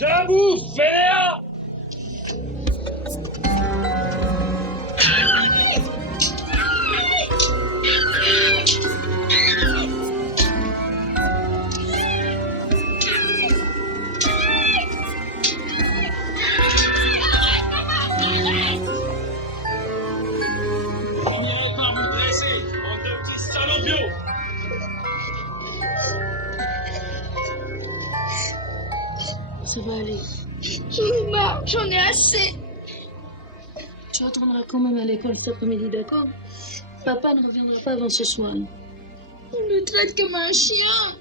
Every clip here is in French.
Debout, fainéant! Vous finirez par vous dresser, bande de petits salopios! Ça va aller. J'en ai marre, j'en ai assez. Tu retourneras quand même à l'école cet après-midi, d'accord? Papa ne reviendra pas avant ce soir. On le traite comme un chien.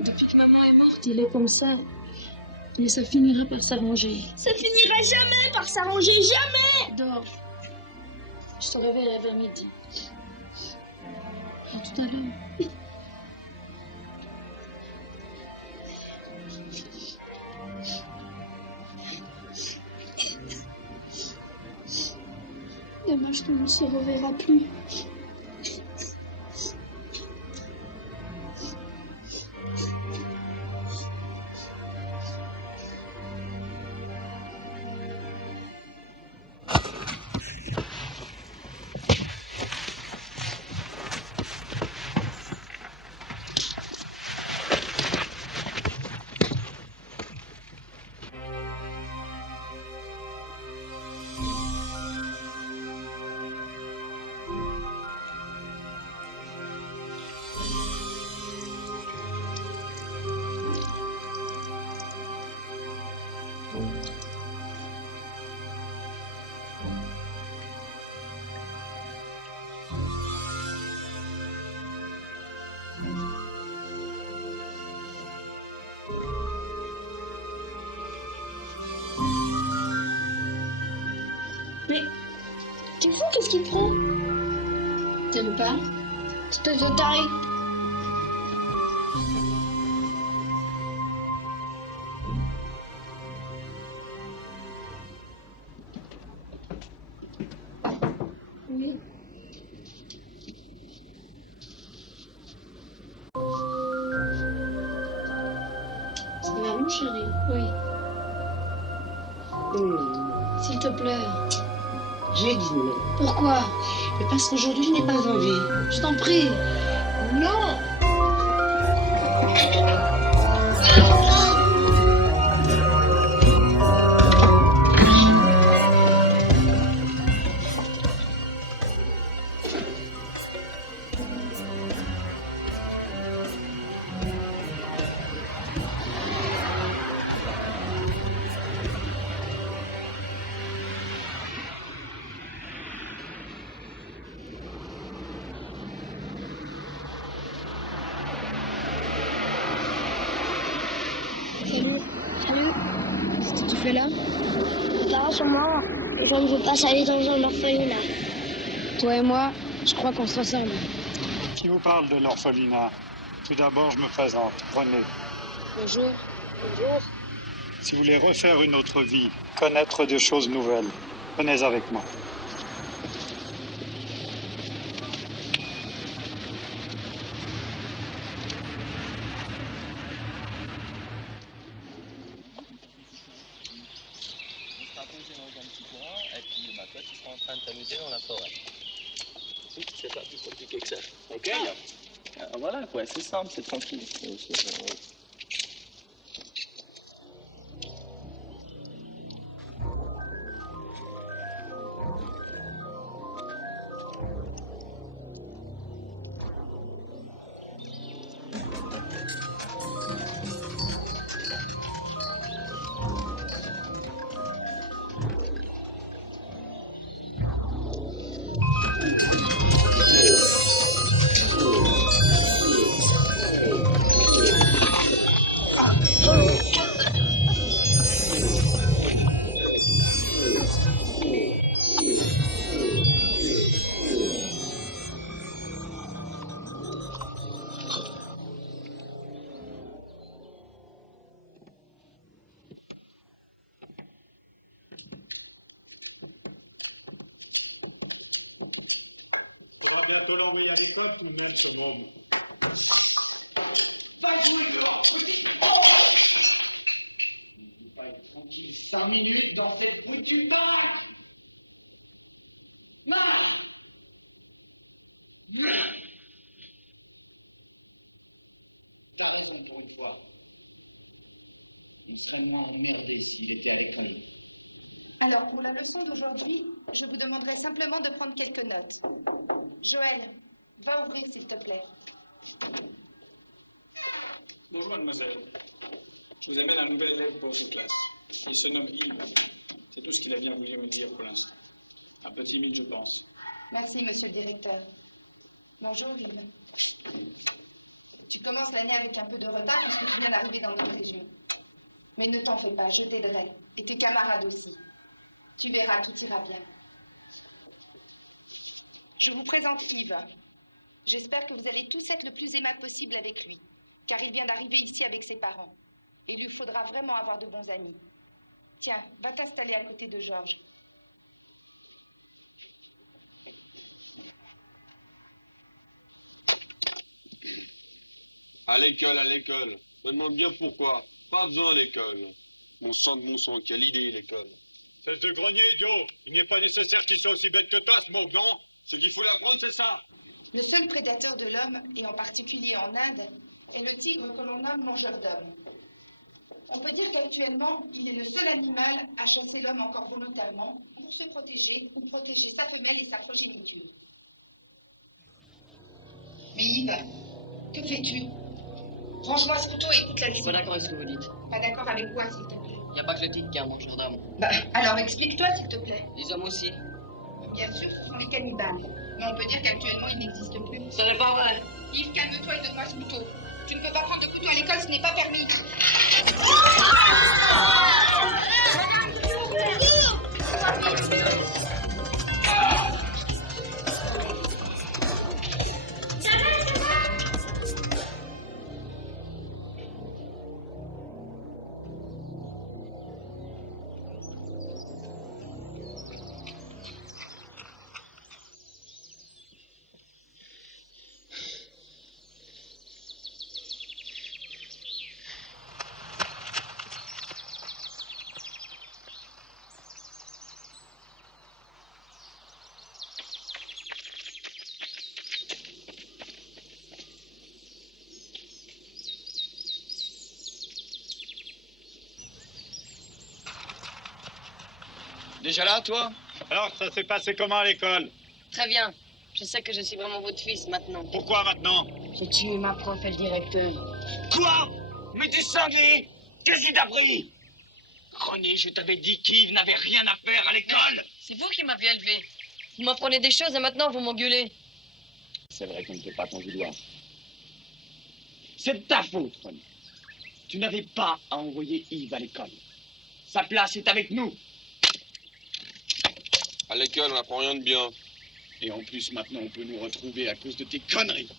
Depuis que maman est morte, il est comme ça. Mais ça finira par s'arranger. Ça finira jamais par s'arranger, jamais. Dors. Je te réveillerai vers midi. À tout à l'heure. Dommage qu'on ne se reverra plus. Mais t'es fou, qu'est-ce qui te prend? T'aimes pas? Espèce de taré. Oui. Ça va, mon chéri? Oui. S'il te plaît. J'ai dit non. Pourquoi? Mais parce qu'aujourd'hui, je n'ai pas envie. Je t'en prie. Non! Salut. Salut, Qu'est-ce que tu fais là? mes parents sont morts et je ne veux pas aller dans un orphelinat. Toi et moi, je crois qu'on se ressemble. Qui vous parle de l'orphelinat? Tout d'abord, je me présente, René. Bonjour. Bonjour. Si vous voulez refaire une autre vie, connaître des choses nouvelles, venez avec moi. Et puis toi tu seras en train de t'amuser dans la forêt. C'est pas plus compliqué que ça. Ok? Voilà quoi, c'est simple, c'est tranquille. Faudra bientôt l'envoyer à l'école tout de même, ce môme. Va jouer dehors, petit! 5 minutes dans cette foutue baraque. T'as raison pour une fois. On serait moins emmerdé s'il était à l'école. Alors, pour la leçon d'aujourd'hui, je vous demanderai simplement de prendre quelques notes. Joël, va ouvrir, s'il te plaît. Bonjour, mademoiselle. Je vous amène un nouvel élève pour votre classe. Il se nomme Yves. C'est tout ce qu'il a bien voulu me dire pour l'instant. Un peu timide, je pense. Merci, monsieur le directeur. Bonjour, Yves. Tu commences l'année avec un peu de retard puisque tu viens d'arriver dans notre région. Mais ne t'en fais pas, je t'aiderai. Et tes camarades aussi. Tu verras, tout ira bien. Je vous présente Yves. J'espère que vous allez tous être le plus aimable possible avec lui, car il vient d'arriver ici avec ses parents. Et il lui faudra vraiment avoir de bons amis. Tiens, va t'installer à côté de Georges. À l'école, à l'école. Je me demande bien pourquoi. Pas besoin d'école. Mon sang de mon sang, quelle idée l'école. Cesse de grogner, idiot. Il n'est pas nécessaire qu'il soit aussi bête que toi, ce mot, non? Ce qu'il faut l'apprendre, c'est ça. Le seul prédateur de l'homme, et en particulier en Inde, est le tigre que l'on nomme mangeur d'hommes. On peut dire qu'actuellement, il est le seul animal à chasser l'homme encore volontairement pour se protéger ou protéger sa femelle et sa progéniture. Mais Yves, que fais-tu? Range-moi ce couteau et écoute la leçon. Je suis pas d'accord avec ce que vous dites. Pas d'accord avec quoi, s'il te plaît? Y a pas que le tigre qui est un mangeur d'hommes. Bah, alors explique-toi, s'il te plaît. Les hommes aussi. Bien sûr, ce sont les cannibales. Mais on peut dire qu'actuellement, ils n'existent plus. Ça n'est pas vrai. Yves, calme-toi et donne-moi ce couteau. Tu ne peux pas prendre de couteau à l'école, ce n'est pas permis. Déjà là, toi? Alors, ça s'est passé comment à l'école? Très bien. Je sais que je suis vraiment votre fils maintenant. Pourquoi maintenant? J'ai tué ma prof et le directeur. Quoi? Mais t'es cinglé! Qu'est-ce qui t'a pris? René, je t'avais dit qu'Yves n'avait rien à faire à l'école! C'est vous qui m'avez élevé. Vous m'apprenez des choses et maintenant vous m'engueulez. C'est vrai qu'on ne peut pas t'en vouloir. C'est de ta faute, René. Tu n'avais pas à envoyer Yves à l'école. Sa place est avec nous. À l'école, on n'apprend rien de bien. Et en plus, maintenant, on peut nous retrouver à cause de tes conneries.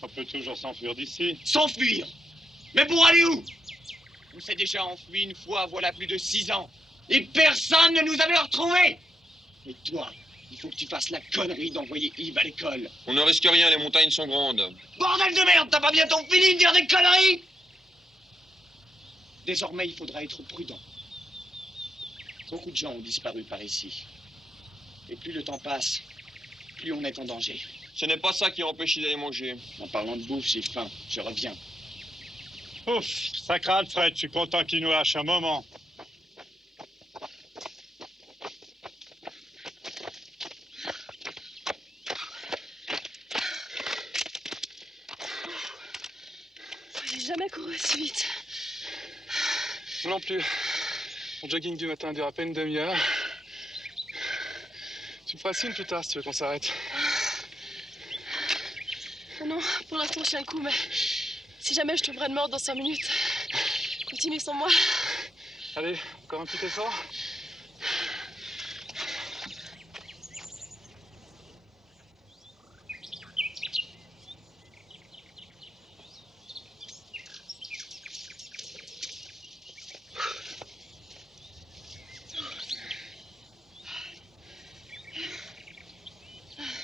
On peut toujours s'enfuir d'ici. S'enfuir? Mais pour aller où? On s'est déjà enfui une fois, voilà plus de 6 ans. Et personne ne nous avait retrouvés. Et toi, il faut que tu fasses la connerie d'envoyer Yves à l'école. On ne risque rien, les montagnes sont grandes. Bordel de merde, t'as pas bientôt fini de dire des conneries? Désormais, il faudra être prudent. Beaucoup de gens ont disparu par ici. Et plus le temps passe, plus on est en danger. Ce n'est pas ça qui a empêché d'aller manger. En parlant de bouffe, j'ai faim. Je reviens. Ouf, sacré Alfred, je suis content qu'il nous lâche un moment. J'ai jamais couru si vite. Moi non plus. Mon jogging du matin dure à peine une demi-heure. Tu me feras signe plus tard si tu veux qu'on s'arrête. Non, pour l'instant, je tiens le coup, mais si jamais je tomberais de mort dans 5 minutes, continue sans moi. Allez, encore un petit effort.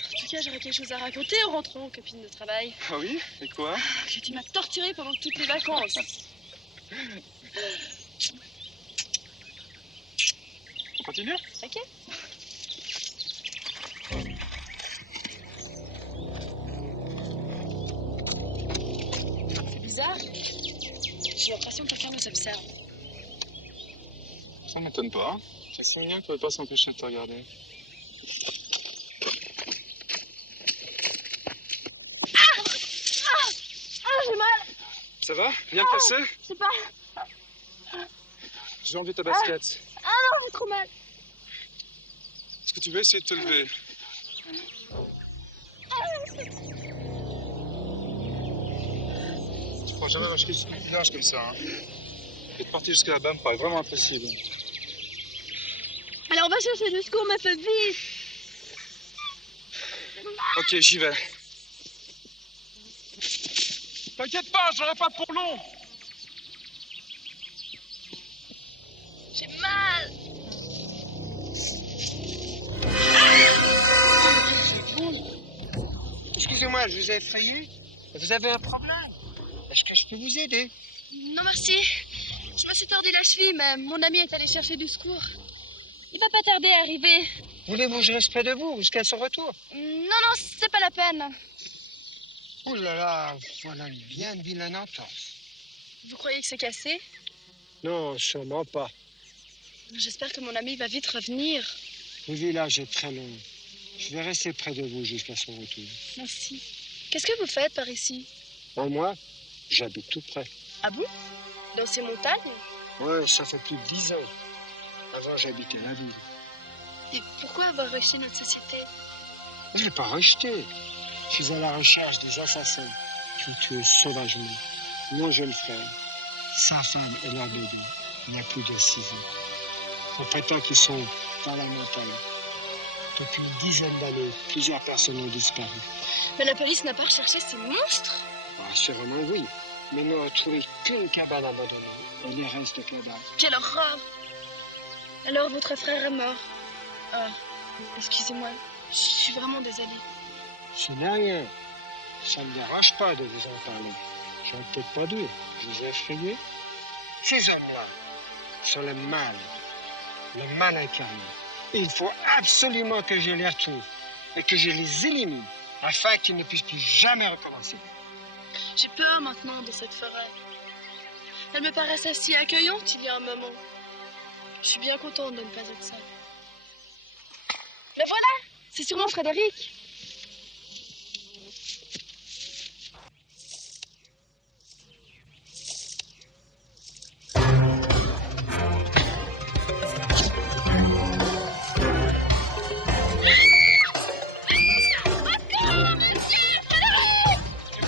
En tout cas, j'aurais quelque chose à raconter en rentrant, copine de travail. Ah oui? Et quoi? Que tu m'as torturée pendant toutes les vacances. continue? Ok. C'est bizarre. J'ai l'impression que quelqu'un nous observe. Ça ne m'étonne pas. Hein. C'est si mignon qu'on ne peut pas s'empêcher de te regarder. J'ai mal. Ça va? Rien de cassé? Je sais pas. Je vais enlever ta basket. Ah non, j'ai trop mal. Est-ce que tu veux essayer de te lever? Je pourrais jamais marcher jusqu'au village comme ça. Hein. Et de porter jusqu'à là-bas me paraît vraiment impossible. Alors on va chercher le secours, ma fille, vite. Ok, j'y vais. T'inquiète pas, j'aurai pas pour long. J'ai mal. C'est vous? Excusez-moi, je vous ai effrayé? Vous avez un problème? Est-ce que je peux vous aider? Non, merci. Je me suis tordu la cheville, mais mon ami est allé chercher du secours. Il va pas tarder à arriver. Voulez-vous que je reste près de vous jusqu'à son retour? Non, c'est pas la peine. Oh là là, voilà une bien vilaine entorse. Vous croyez que c'est cassé? Non, sûrement pas. J'espère que mon ami va vite revenir. Le village est très long. Je vais rester près de vous jusqu'à son retour. Merci. Qu'est-ce que vous faites par ici? Moi, j'habite tout près. Ah bon? Dans ces montagnes? Ouais, ça fait plus de 10 ans. Avant, j'habitais la ville. Et pourquoi avoir rejeté notre société? Je ne l'ai pas rejeté. Je suis à la recherche des assassins qui ont tué sauvagement mon jeune frère, sa femme et leur bébé, il y a plus de 6 ans. On prétend qu'ils sont dans la montagne. Depuis une dizaine d'années, plusieurs personnes ont disparu. Mais la police n'a pas recherché ces monstres? Sûrement oui, mais n'ont trouvé qu'une cabane abandonnée et les restes de cadavres. Quelle horreur! Alors votre frère est mort? Excusez-moi, je suis vraiment désolée. Ce n'est rien. Ça ne me dérange pas de vous en parler. J'aurais peut-être pas dû. Je vous ai effrayé. Ces hommes-là sont le mal incarné. Il faut absolument que je les retrouve et que je les élimine afin qu'ils ne puissent plus jamais recommencer. J'ai peur maintenant dans cette forêt. Elle me paraissait si accueillante il y a un moment. Je suis bien contente de ne pas être seule. Mais voilà, c'est sûrement Frédéric.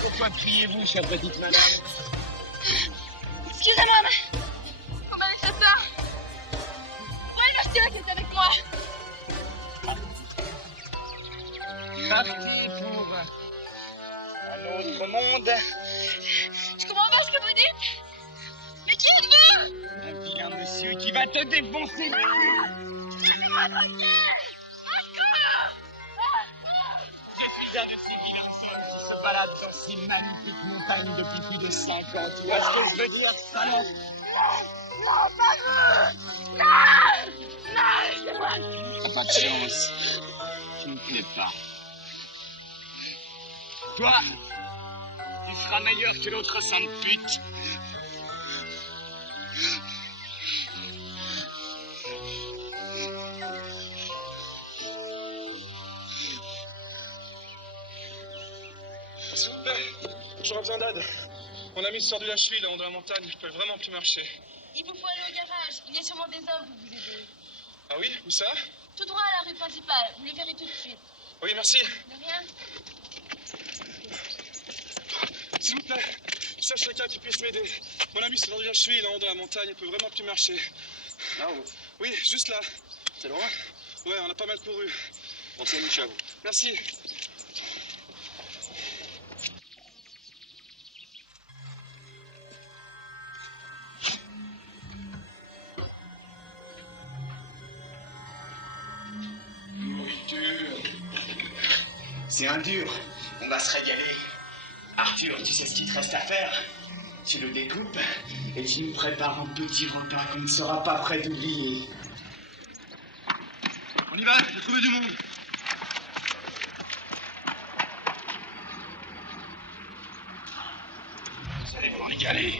Pourquoi criez-vous, chère petite madame? Excusez-moi, mais vous m'avez fait peur. Où est le monsieur qui est avec moi? Parti pour un autre monde. Je comprends pas ce que vous dites. Mais qui êtes-vous? Un vilain monsieur qui va te défoncer. Laissez-moi tranquille! Au secours! Je suis un de ces vilains hommes qui se baladent dans ces magnifiques montagnes depuis plus de 5 ans. Tu vois ce que je veux dire, salope? Non, pas vous! Non, laissez-moi! T'as pas de chance. Tu me plais pas. Toi, tu seras meilleur que l'autre sale pute. S'il vous plaît, j'aurais besoin d'aide. Mon ami sort de la cheville, là, en haut de la montagne. Je peux vraiment plus marcher. Il vous faut aller au garage. Il y a sûrement des hommes pour vous aider. Ah oui? Où ça? Tout droit à la rue principale. Vous le verrez tout de suite. Oui, merci. De rien. S'il vous plaît, je cherche quelqu'un qui puisse m'aider. Mon ami s'est tordu la cheville, là, en haut de la montagne. Il peut vraiment plus marcher. Là-haut? Oui, juste là. C'est loin? Ouais, on a pas mal couru. On s'est mis chez vous. Merci. Nourriture. C'est un dur. On va se régaler. Arthur, tu sais ce qu'il te reste à faire? Tu le découpes et tu nous prépares un petit repas qu'on ne sera pas prêt d'oublier. y va, j'ai trouvé du monde. Vous allez vous régaler.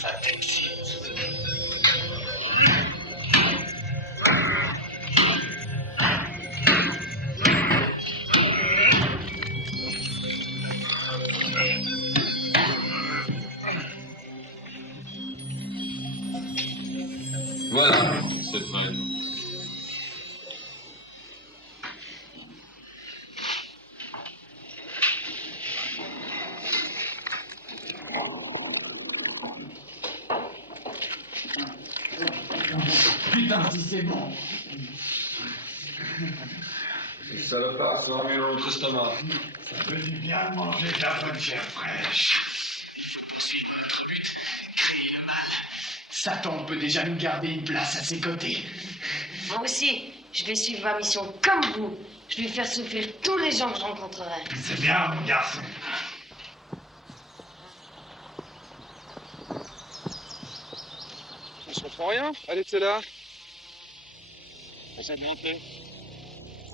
Ça t'excite. Voilà, c'est prêt. Putain, si c'est bon. Ce salopard s'est remis dans notre estomac. Ça fait du bien de manger de la bonne chair fraîche. Il faut poursuivre notre but, créer le mal. Satan peut déjà nous garder une place à ses côtés. Moi aussi, je vais suivre ma mission comme vous. Je vais faire souffrir tous les gens que je rencontrerai. C'est bien, mon garçon. Je comprends rien. Allez, t'es là. Essaye de rappeler.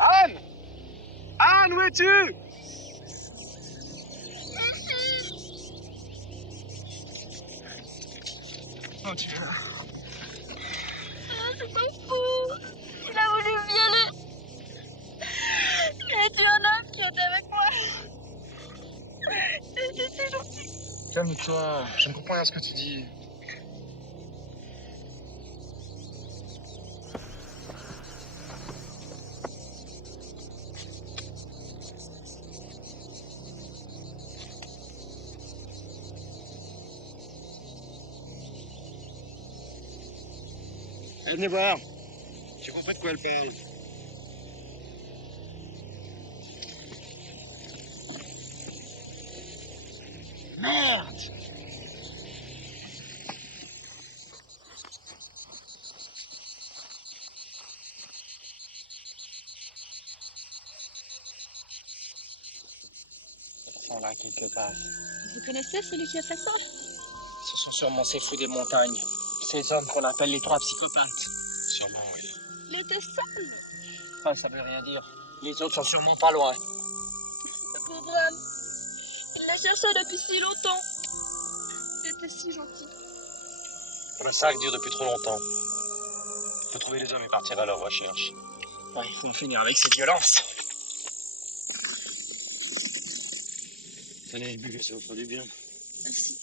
Anne! Anne, où es-tu? Ici. Oh, tu es là. Ah, c'est un fou. Il a voulu me violer. Il a tué un homme qui était avec moi. C'était si gentil. Calme-toi. Je ne comprends rien à ce que tu dis. Eh, venez voir. J'ai compris de quoi elle parle. Merde! Ils sont là quelque part. Vous connaissez celui qui a fait ça? Ce sont sûrement ces fous des montagnes. Ces hommes qu'on appelle les 3 psychopathes. Sûrement, oui. Il était seul. Ah, ça veut rien dire. Les autres sont sûrement pas loin. Ce pauvre homme. Il les cherchait depuis si longtemps. Il était si gentil. Le massacre dure depuis trop longtemps. Il faut trouver les hommes et partir à leur recherche. Ouais, il faut en finir avec cette violence. Tenez, buvez, ça vous fera du bien. Merci.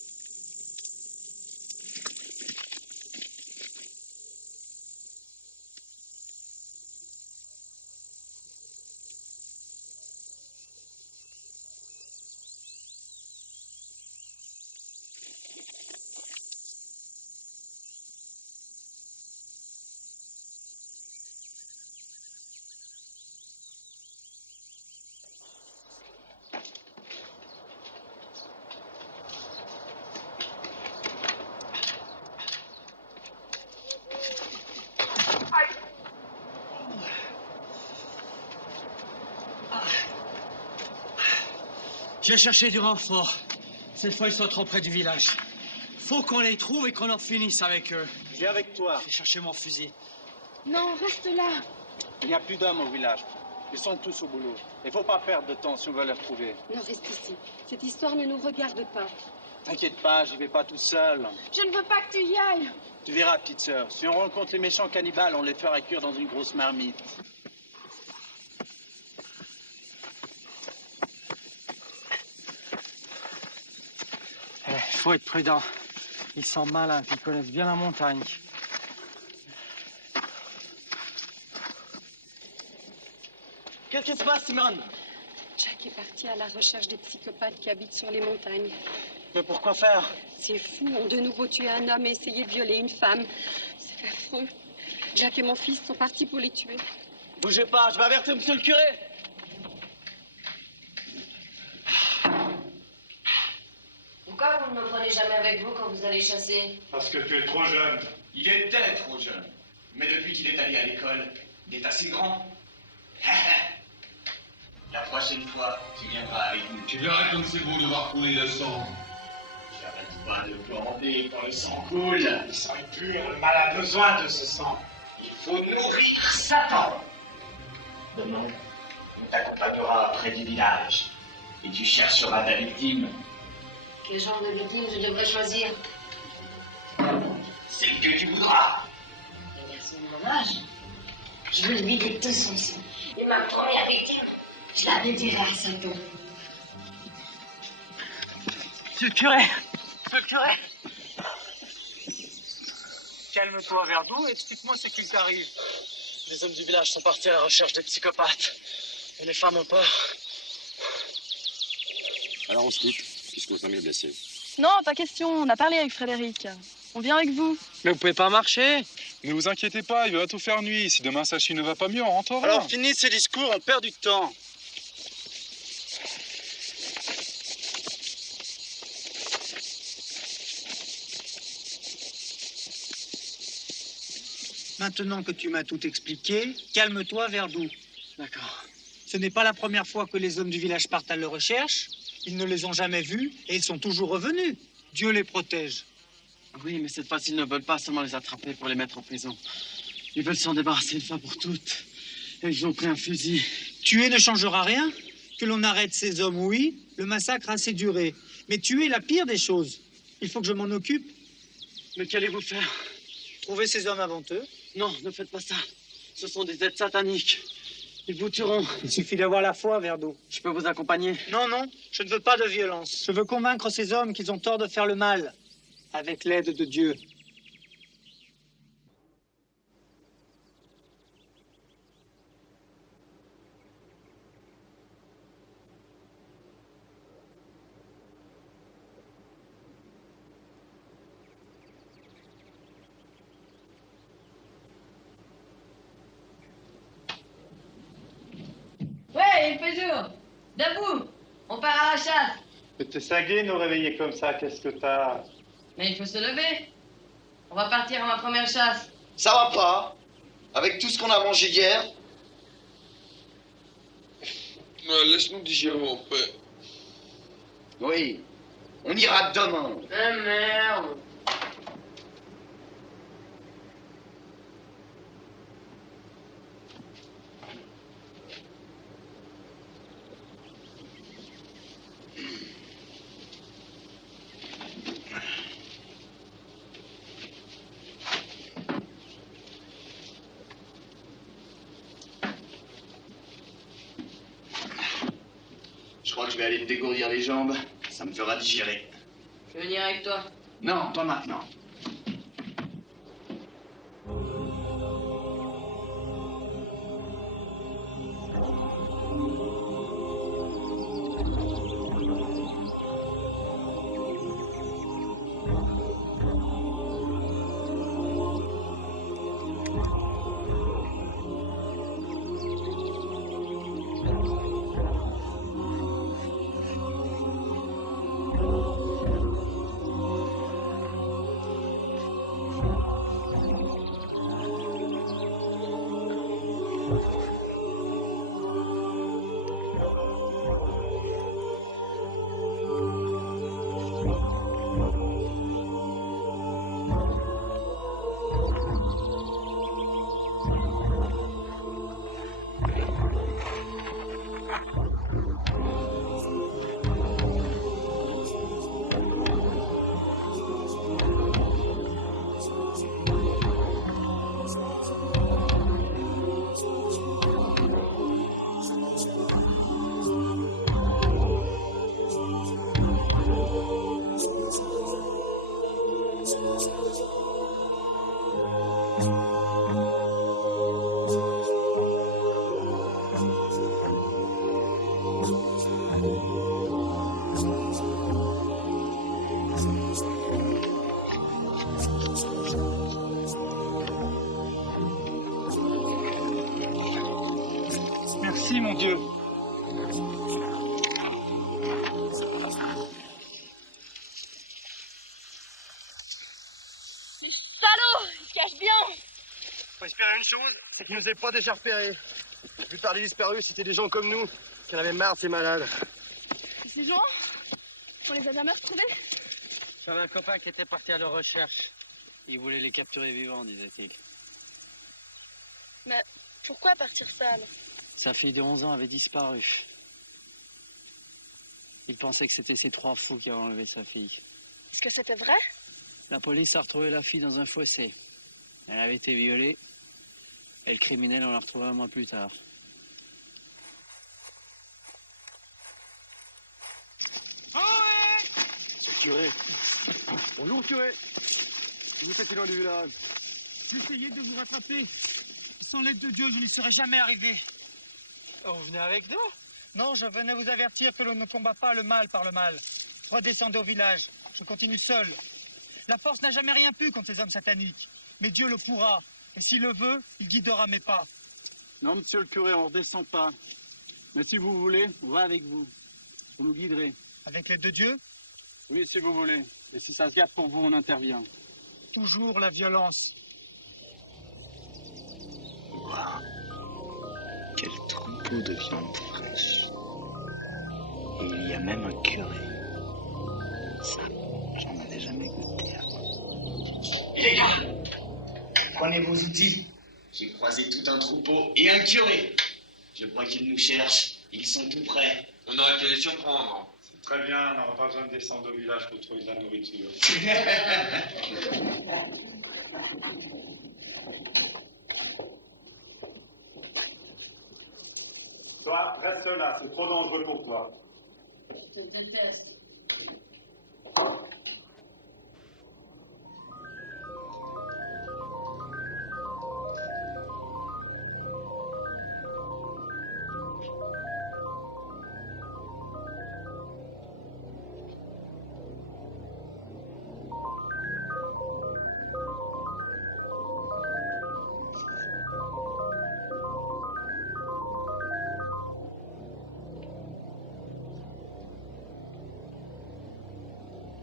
J'ai cherché du renfort. Cette fois, ils sont trop près du village. Faut qu'on les trouve et qu'on en finisse avec eux. Viens avec toi. Je vais chercher mon fusil. Non, reste là. Il n'y a plus d'hommes au village. Ils sont tous au boulot. Il faut pas perdre de temps si on veut les retrouver. Non, reste ici. Cette histoire ne nous regarde pas. T'inquiète pas, j'y vais pas tout seul. Je ne veux pas que tu y ailles. Tu verras, petite sœur. Si on rencontre les méchants cannibales, on les fera cuire dans une grosse marmite. Il faut être prudent. Ils sont malins, ils connaissent bien la montagne. Qu'est-ce qui se passe, Simone? Jack, est parti à la recherche des psychopathes qui habitent sur les montagnes. Mais pourquoi faire? Ces fous ont de nouveau tué un homme et essayé de violer une femme. C'est affreux. Jacques et mon fils sont partis pour les tuer. Bougez pas, je vais avertir monsieur le curé. Pourquoi vous ne me prenez jamais avec vous quand vous allez chasser? Parce que tu es trop jeune. Il était trop jeune. Mais depuis qu'il est allé à l'école, il est assez grand. La prochaine fois, tu viendras avec nous. Tu verras comme c'est beau de voir couler le sang. J'arrête pas de bander quand le sang coule. Le sang est pur, le mal a besoin de ce sang. Il faut nourrir Satan. Demain, on t'accompagnera près du village et tu chercheras ta victime. Quel genre de victime je devrais choisir? Celle que tu voudras. Un garçon de mon âge. Je veux le vider de son sang. Et ma première victime, je la dédierai à Satan. Monsieur le curé! Monsieur le curé! Calme-toi, Verdoux, et explique-moi ce qu'il t'arrive. Les hommes du village sont partis à la recherche des psychopathes. Et les femmes ont peur. Alors on se quitte, puisque votre ami est blessé. Non, pas question, on a parlé avec Frédéric. On vient avec vous. Mais vous pouvez pas marcher. Ne vous inquiétez pas, il va tout faire nuit. Si demain Sachi ne va pas mieux, on rentrera. Alors finis ces discours, on perd du temps. Maintenant que tu m'as tout expliqué, calme-toi, Verdoux. D'accord. Ce n'est pas la première fois que les hommes du village partent à leur recherche. Ils ne les ont jamais vus et ils sont toujours revenus. Dieu les protège. Oui, mais cette fois-ci, ils ne veulent pas seulement les attraper pour les mettre en prison. Ils veulent s'en débarrasser une fois pour toutes. Et ils ont pris un fusil. Tuer ne changera rien. Que l'on arrête ces hommes, oui. Le massacre a assez duré. Mais tuer est la pire des choses. Il faut que je m'en occupe. Mais qu'allez-vous faire? Trouver ces hommes avant eux. Non, ne faites pas ça. Ce sont des êtres sataniques. Ils vous tueront. Il suffit d'avoir la foi, Verdoux. Je peux vous accompagner? Non, non, je ne veux pas de violence. Je veux convaincre ces hommes qu'ils ont tort de faire le mal, avec l'aide de Dieu. Ouais, il fait jour. Debout. On part à la chasse. Mais t'es cinglé, nous réveiller comme ça, qu'est-ce que t'as? Mais il faut se lever. On va partir à ma première chasse. Ça va pas? Avec tout ce qu'on a mangé hier? Laisse-nous digérer en paix. Oui. On ira demain. Ah merde. Je crois que je vais aller me dégourdir les jambes. Ça me fera digérer. Je vais venir avec toi. Non, pas maintenant. Merci, mon Dieu. Les salauds, ils se cachent bien. Faut espérer une chose, c'est qu'ils nous aient pas déjà repérés. La plupart des disparus, c'était des gens comme nous, qui en avaient marre de ces malades. Et ces gens, on les a jamais retrouvés? J'avais un copain qui était parti à leur recherche. Il voulait les capturer vivants, disait-il. Mais pourquoi partir seul? Sa fille de 11 ans avait disparu. Il pensait que c'était ces 3 fous qui avaient enlevé sa fille. Est-ce que c'était vrai? La police a retrouvé la fille dans un fossé. Elle avait été violée. Et le criminel, on l'a retrouvé un mois plus tard. Oh ouais! C'est le curé. Bonjour, curé. Vous faites loin du village. J'essayais de vous rattraper. Sans l'aide de Dieu, je n'y serais jamais arrivé. Oh, vous venez avec nous? Non, je venais vous avertir que l'on ne combat pas le mal par le mal. Redescendez au village. Je continue seul. La force n'a jamais rien pu contre ces hommes sataniques. Mais Dieu le pourra. Et s'il le veut, il guidera mes pas. Non, monsieur le curé, on ne redescend pas. Mais si vous voulez, on va avec vous. Vous nous guiderez. Avec l'aide de Dieu? Oui, si vous voulez. Et si ça se gâte pour vous, on intervient. Toujours la violence. Waouh. Quel troupeau de viande fraîche. Et il y a même un curé. Ça, j'en avais jamais goûté avant. Et les gars, prenez vos outils. J'ai croisé tout un troupeau et un curé. Je crois qu'ils nous cherchent. Ils sont tout prêts. On aura qu'à les surprendre. C'est très bien, on n'aura pas besoin de descendre au village pour trouver de la nourriture. Toi, reste là, c'est trop dangereux pour toi. Je te déteste.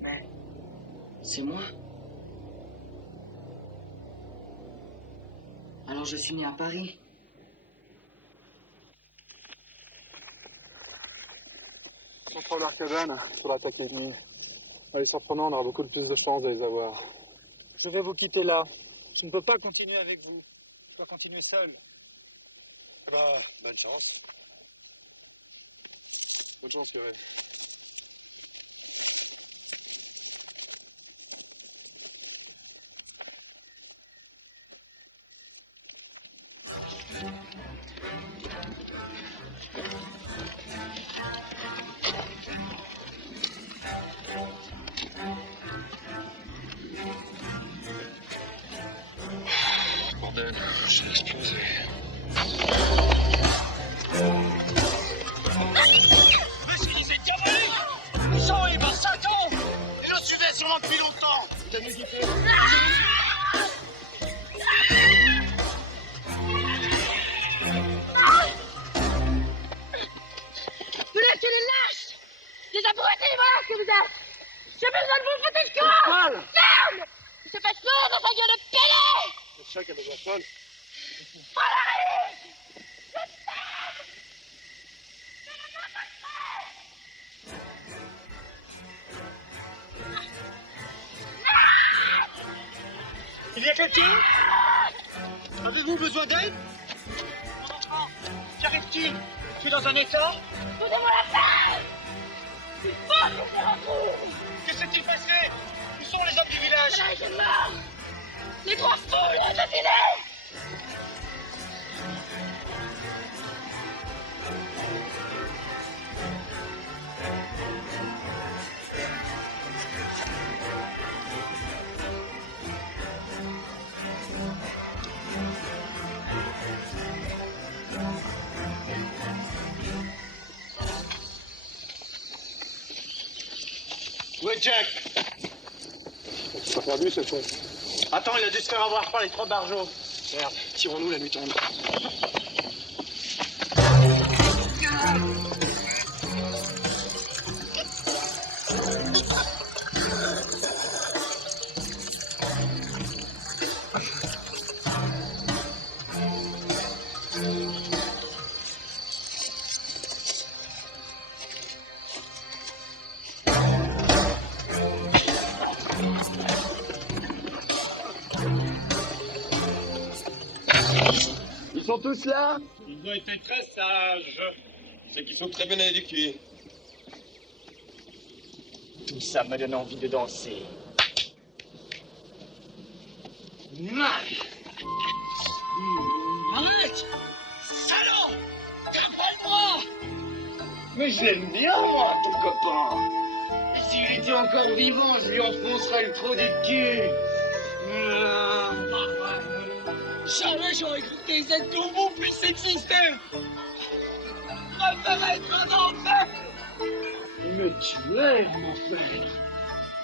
Mais c'est moi. Alors je suis né à Paris. Ils sont 3 dans la cabane, il faudra attaquer de nuit. En les surprenant, on aura beaucoup plus de chances de les avoir. Je vais vous quitter là. Je ne peux pas continuer avec vous. Je dois continuer seul. Eh ben, bonne chance. Bonne chance, curé. Bordel, j'ai explosé. Mais c'est des diaboliques! Ils sont libres, Satan! Ils nous suivaient sûrement depuis longtemps! T'as mis du pied? Vous n'êtes que des lâches! Des abrutis, voilà ce que vous êtes! J'ai besoin de vous foutre le camp! Ferme! Je fais exploser dans ta gueule de pélé! C'est ça qu'elle est déjà folle. Il y a quelqu'un? Avez-vous besoin d'aide? Mon enfant, qu'arrive-t-il? Tu es dans un état? Foutez-moi la paix! Il faut que je les retrouve! Que s'est-il passé? Où sont les hommes du village? Frédéric est mort! Les 3 fous l'ont assassiné! Où est Jack? Tu t'as perdu cette fois. Attends, il a dû se faire avoir par les 3 barjots. Merde, tirons-nous, la nuit tombe. Ils sont tous là? Ils ont été très sages. C'est qu'ils sont très bien éduqués. Tout ça me donne envie de danser. Arrête! Salaud! T'as pas le droit! Mais je l'aime bien, moi, ton copain. Et s'il était encore vivant, je lui enfoncerais le trou du cul. Jamais j'aurais cru que les êtres comme vous puissent exister! Je préfère être en enfer! Mais tu es en enfer.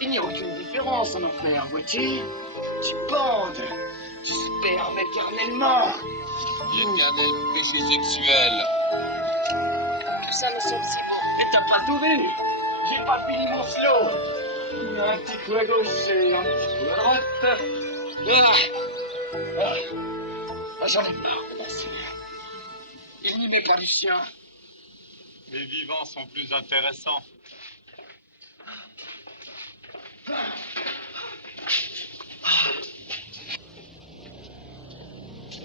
Il n'y a aucune différence en enfer, vois-tu? Tu bandes, tu spermes éternellement. L'éternel péché sexuel. Tout ça me semble si beau. Et t'as pas tout vu? J'ai pas fini mon slow. Un petit coup à gauche et un petit coup à droite. J'en ai marre de danser. Il n'y met pas du sien. Les vivants sont plus intéressants. Mais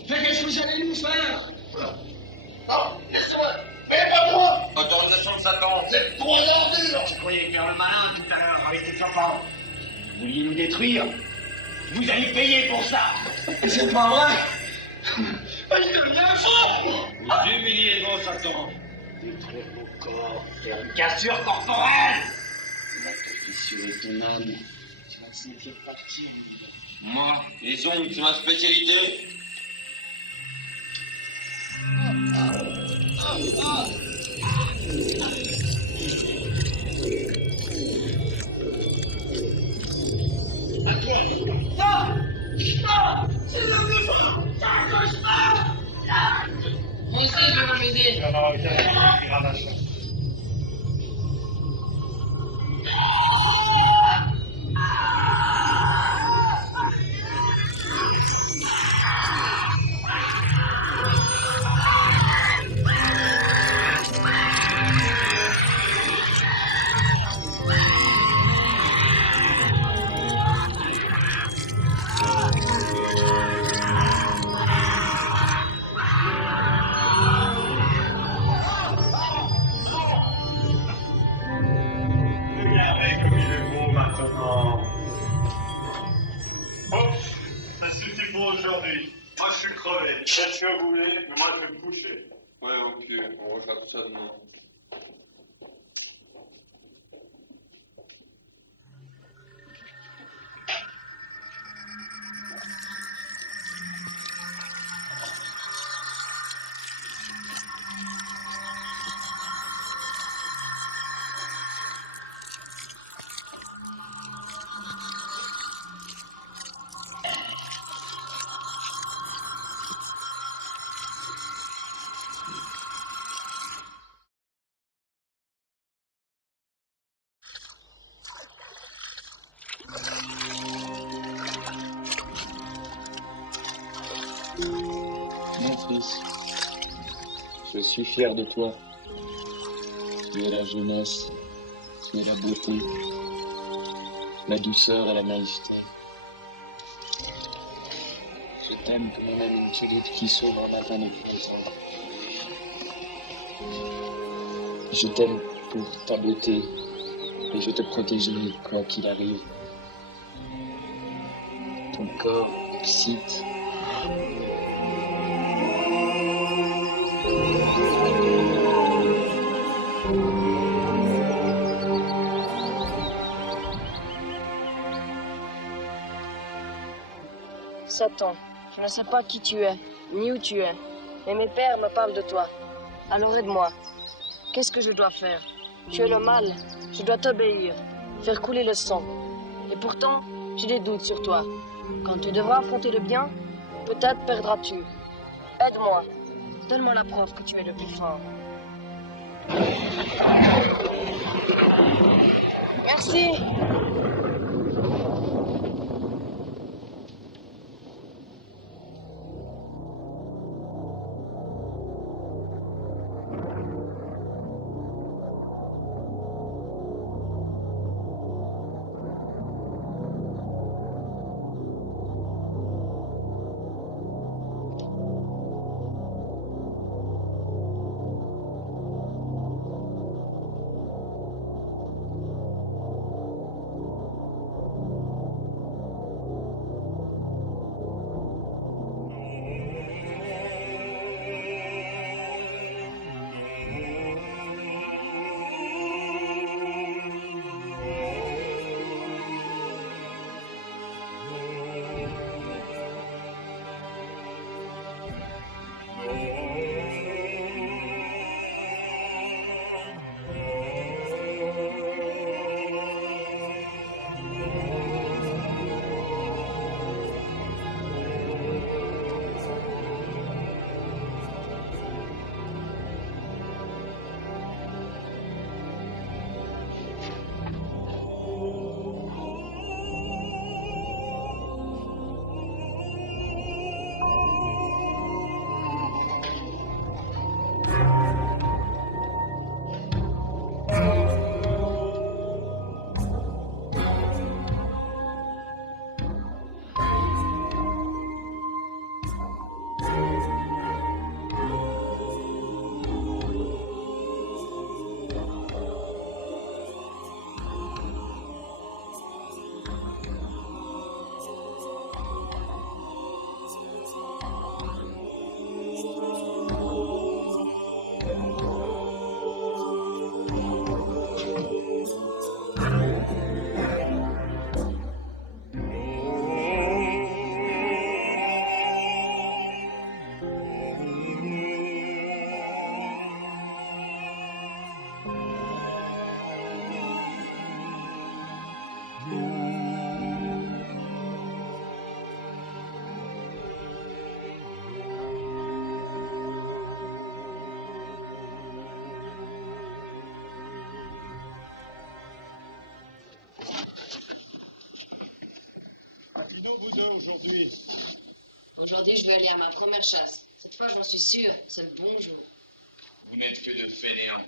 qu'est-ce que vous allez nous faire? Non, laissez-moi. Mais pas moi. Autorisation de Satan. Vous êtes 3 ordures. Tu croyais faire le malin tout à l'heure avec tes copains. Vous vouliez nous détruire. Vous allez payer pour ça. C'est pas vrai? Il devient fou! Vous humiliez devant Satan. Détruire vos corps, faire une cassure corporelle. Il va te fissurer ton âme. Tu vas te sentir partir, mon gars. Moi, les ongles, c'est ma spécialité. À toi! Non! Non! C'est l'homme de fou! C'est un cauchemar! Moi aussi, je vais m'amuser. Il y en aura bien qui ira la chasse. Ça suffit pour aujourd'hui. Moi, je suis crevé. Faites ce que vous voulez, mais moi, je vais me coucher. Ouais, ok, on rangera tout ça demain. Mon fils, je suis fier de toi. Tu es la jeunesse, tu es la beauté, la douceur et la naïveté. Je t'aime comme on aime une tulipe qui s'ouvre un matin de printemps. Je t'aime pour ta beauté et je te protégerai quoi qu'il arrive. Ton corps m'excite. Satan, je ne sais pas qui tu es, ni où tu es, mais mes pères me parlent de toi. Alors aide-moi. Qu'est-ce que je dois faire? Tu es le mal, je dois t'obéir. faire couler le sang. Et pourtant, j'ai des doutes sur toi. Quand tu devras affronter le bien, peut-être perdras-tu. Aide-moi. Donne-moi la preuve que tu es le plus fort. Merci. Matinot, vous deux, aujourd'hui. Aujourd'hui, je vais aller à ma première chasse. Cette fois, j'en suis sûr, c'est le bon jour. Vous n'êtes que de fainéants.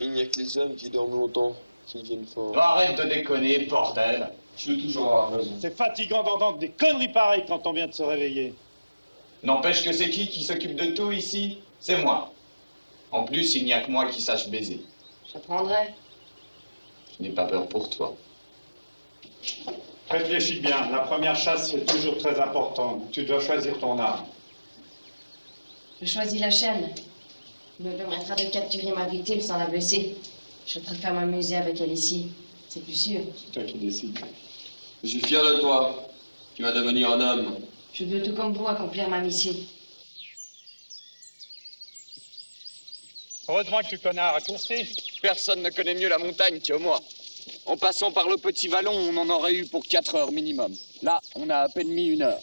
Il n'y a que les hommes qui dorment longtemps, qui viennent fort. Oh, arrête de déconner, bordel. Tu veux toujours avoir raison. C'est fatigant d'entendre des conneries pareilles quand on vient de se réveiller. N'empêche que c'est qui s'occupe de tout ici? C'est moi. En plus, il n'y a que moi qui sache baiser. J'apprendrai. Je n'ai pas peur pour toi. Réfléchis bien, la première chasse, c'est toujours très important. Tu dois choisir ton arme. Je choisis la chaîne. Il me permettra de capturer ma victime sans la blesser. Je préfère m'amuser avec elle ici. C'est plus sûr. C'est toi qui décides. Je suis fier de toi. Tu vas devenir un homme. Je veux tout comme vous accomplir ma mission. Heureusement que tu connais à raccourci. Personne ne connaît mieux la montagne que moi. En passant par le petit vallon, on en aurait eu pour 4 heures minimum. Là, on a à peine mis 1 heure.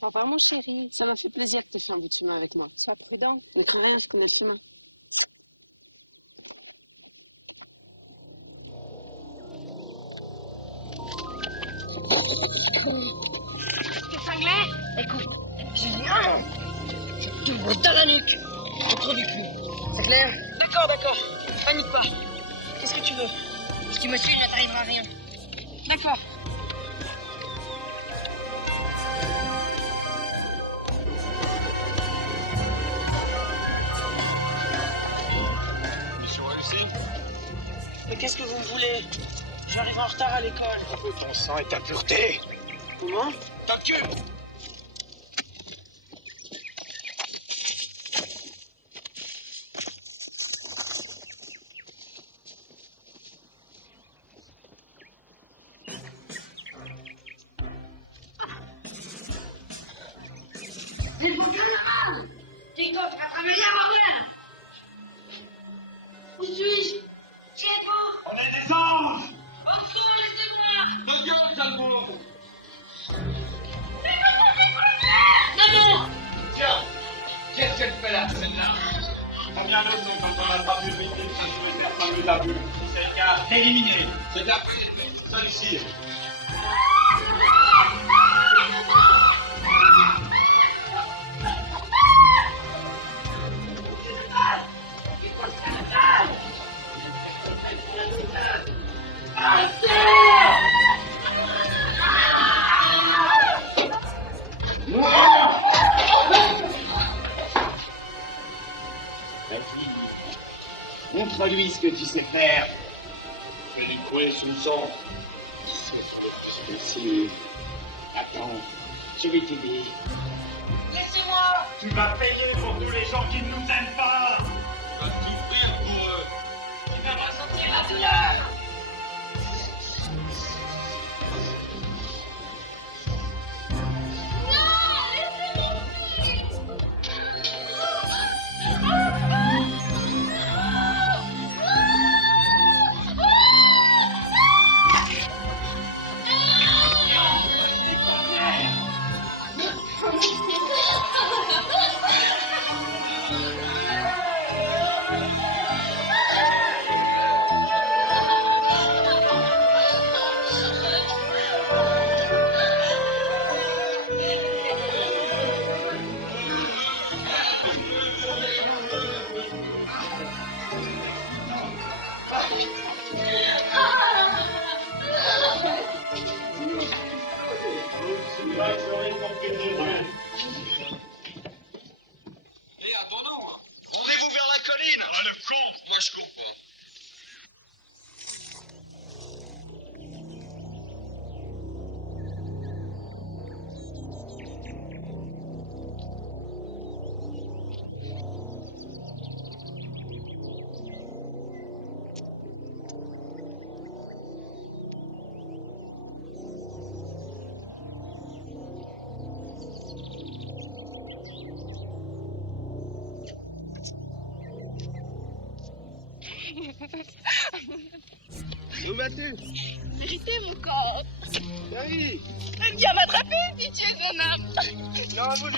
Au revoir, mon chéri. Ça m'a fait plaisir que tu aies fait un bout de chemin avec moi. Sois prudent. Ne crains rien, je connais le chemin. T'es cinglé? Écoute, je dis un mot. Je t'ouvre dans la nuque. Au trou du cul. C'est clair? D'accord, d'accord. Panique pas. Qu'est-ce que tu veux? Si tu me suis, il ne t'arrivera rien. D'accord. Mission réussie? Mais qu'est-ce que vous me voulez? J'arrive en retard à l'école. Je veux ton sang et ta pureté. Comment? T'occupe! Il faut que la mal! Qui compte va te réveiller, bordel! Où suis-je? Qui êtes-vous? On est des anges! Au secours, laissez-moi! Ta gueule, Talbot! Mais non, non! Tiens, qu'est-ce qu'elle fait là, celle-là? Première leçon, quand on attrape une victime, s'assurer que personne ne vous a vu. Si c'est le cas, éliminez. C'est ta feuille d'être prise toute seule ici. Vas-y, montre-lui ce que tu sais faire. Fais-lui couler son sang. Qui souffre le plus possible. Attends, je vais t'aider. Laissez-moi! Tu vas payer pour tous les gens qui ne nous aiment pas! Tu vas souffrir pour eux. Tu vas ressentir la douleur! Hé, attends-nous! Rendez-vous vers la colline! Oh, le con! Moi, je cours pas. Où vas-tu? Vérité, mon corps. Chérie! Viens m'attraper si tu es un homme. Non, voulu!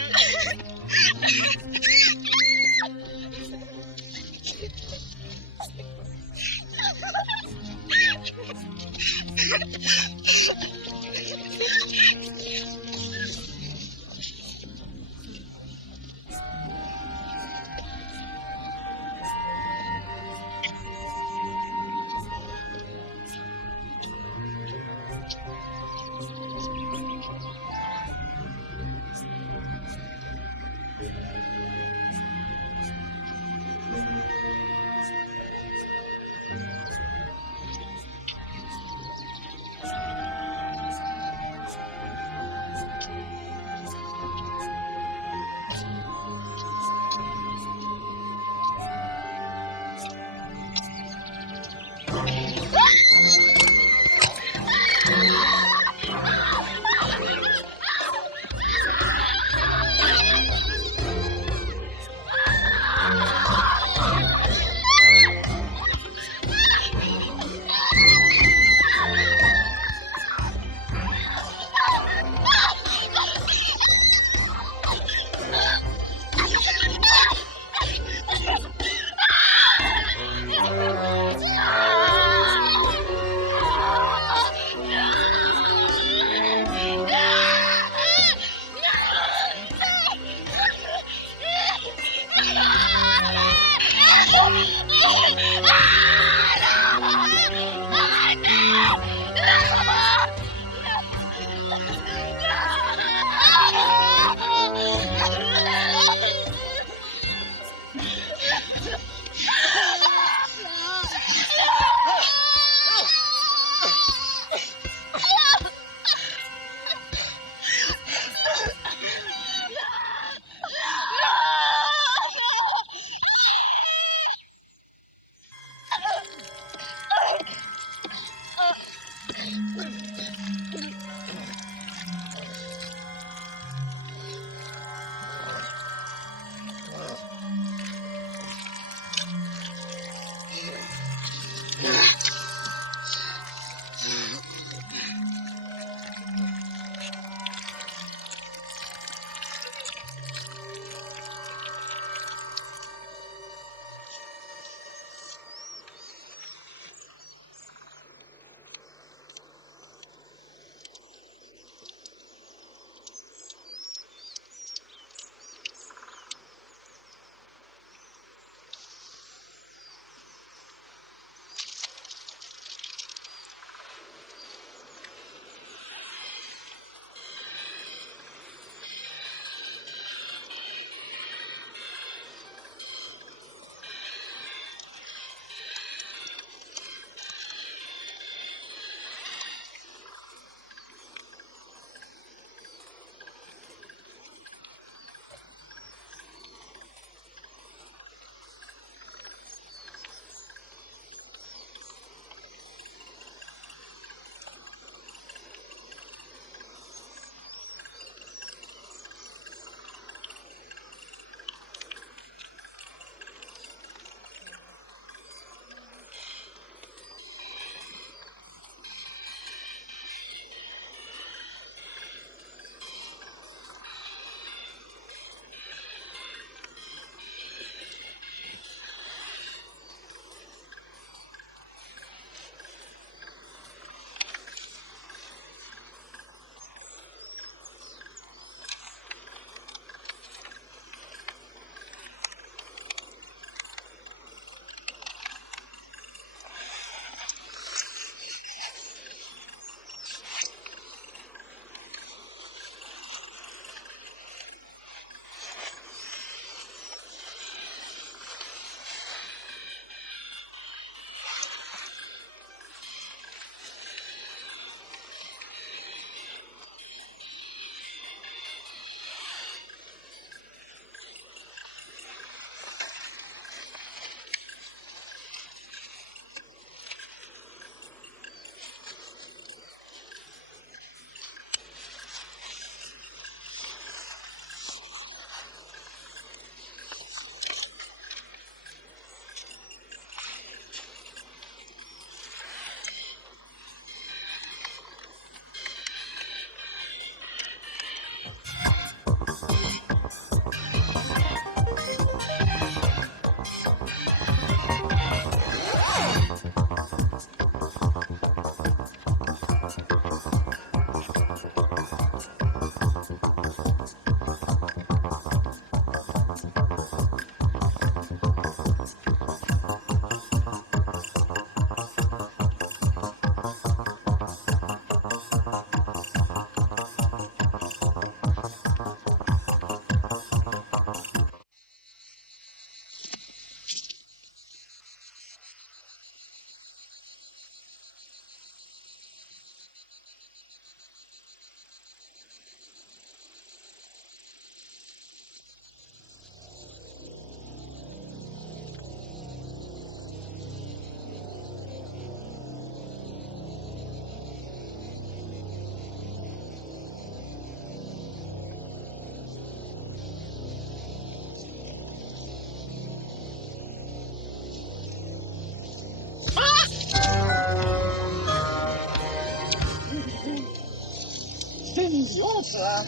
Bonsoir.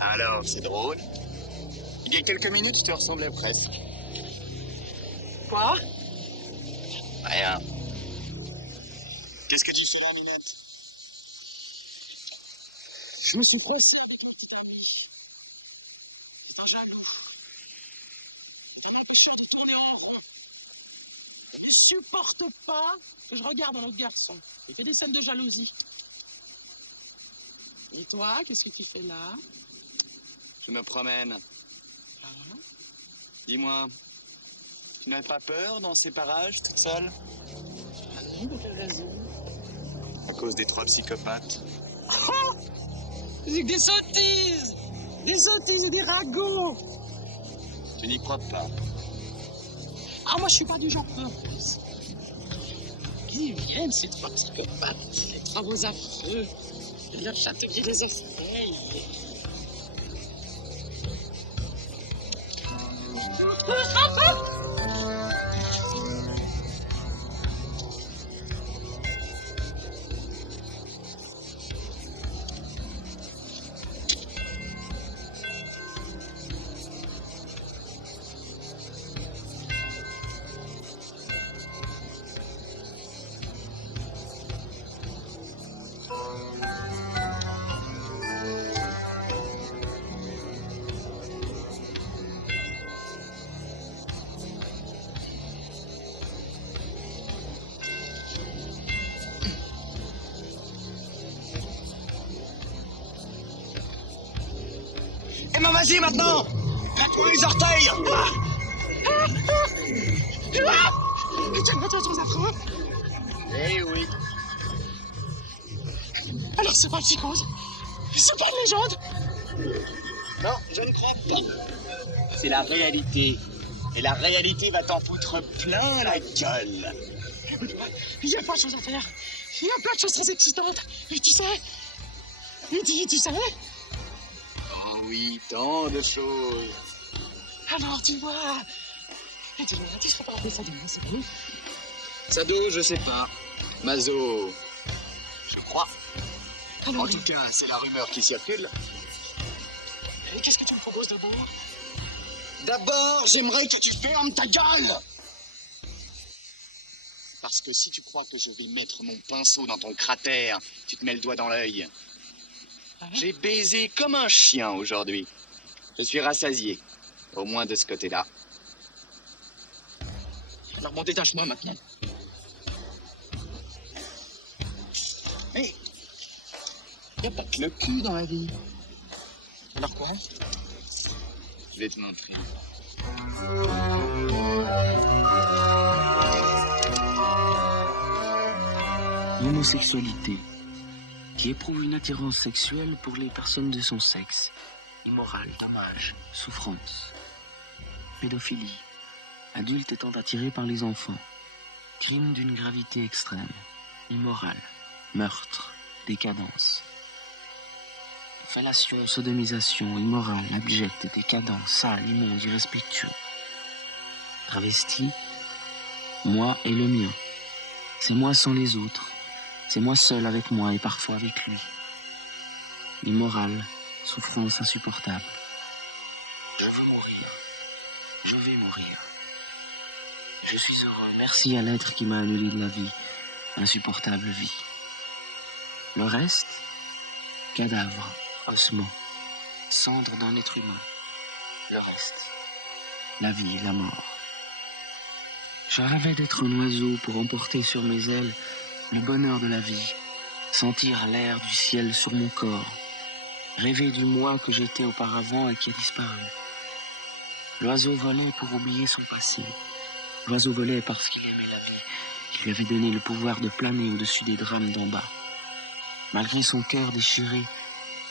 Alors, c'est drôle. Il y a quelques minutes, je te ressemblais presque. Quoi? Rien. Qu'est-ce que tu fais là, Minette? Je me suis froissé avec mon petit ami. C'est un jaloux. C'est un empêcheur de tourner en rond. Il ne supporte pas que je regarde un autre garçon. Il fait des scènes de jalousie. Et toi, qu'est-ce que tu fais là? Je me promène. Ah, Dis-moi, tu n'as pas peur dans ces parages, toute seule? ah non, pour quelle raison? À cause des 3 psychopathes. Oh! C'est que des sottises! Des sottises et des ragots! Tu n'y crois pas? Ah, moi, je suis pas du genre heureuse. Qu'ils viennent, ces 3 psychopathes, ces 3 beaux affreux. Et leur chatouiller les orteils. Eh ben vas-y maintenant! Gratte-moi les orteils! Quel méthode affreux! Eh oui. Alors c'est pas une psychose? C'est pas une légende? Non, je ne crois pas. C'est la réalité. Et la réalité va t'en foutre plein la gueule. Écoute-moi, il y a plein de choses à faire. Il y a plein de choses très excitantes. Tu sais? Tu sais? Oh oui, tant de choses. Alors dis-moi. Dis-moi, tu serais pas un peu ça de Mazo? Sado, je sais pas. Mazo, je crois. Alors, en tout cas, c'est la rumeur qui circule. Et qu'est-ce que tu me proposes de beau? D'abord, j'aimerais que tu fermes ta gueule! Parce que si tu crois que je vais mettre mon pinceau dans ton cratère, tu te mets le doigt dans l'œil. Ah. J'ai baisé comme un chien aujourd'hui. Je suis rassasié. Au moins de ce côté-là. Alors bon, détache-moi maintenant. Mais y a pas que le cul dans la vie. Alors quoi? Je vais te montrer. L'homosexualité, qui éprouve une attirance sexuelle pour les personnes de son sexe, immorale, dommage, souffrance. Pédophilie, adulte étant attiré par les enfants. Crime d'une gravité extrême, immoral, meurtre, décadence. Fellation, sodomisation, immoral, abject, décadent, sale, immonde, irrespectueux. Travesti, moi et le mien. C'est moi sans les autres. C'est moi seul avec moi et parfois avec lui. Immoral, souffrance insupportable. Je veux mourir. Je vais mourir. Je suis heureux, merci à l'être qui m'a annulé de la vie, insupportable vie. Le reste, cadavre, ossement, cendre d'un être humain. Le reste, la vie, la mort. Je rêvais d'être un oiseau pour emporter sur mes ailes le bonheur de la vie, sentir l'air du ciel sur mon corps, rêver du moi que j'étais auparavant et qui a disparu. L'oiseau volait pour oublier son passé. L'oiseau volait parce qu'il aimait la vie, qui lui avait donné le pouvoir de planer au-dessus des drames d'en bas. Malgré son cœur déchiré,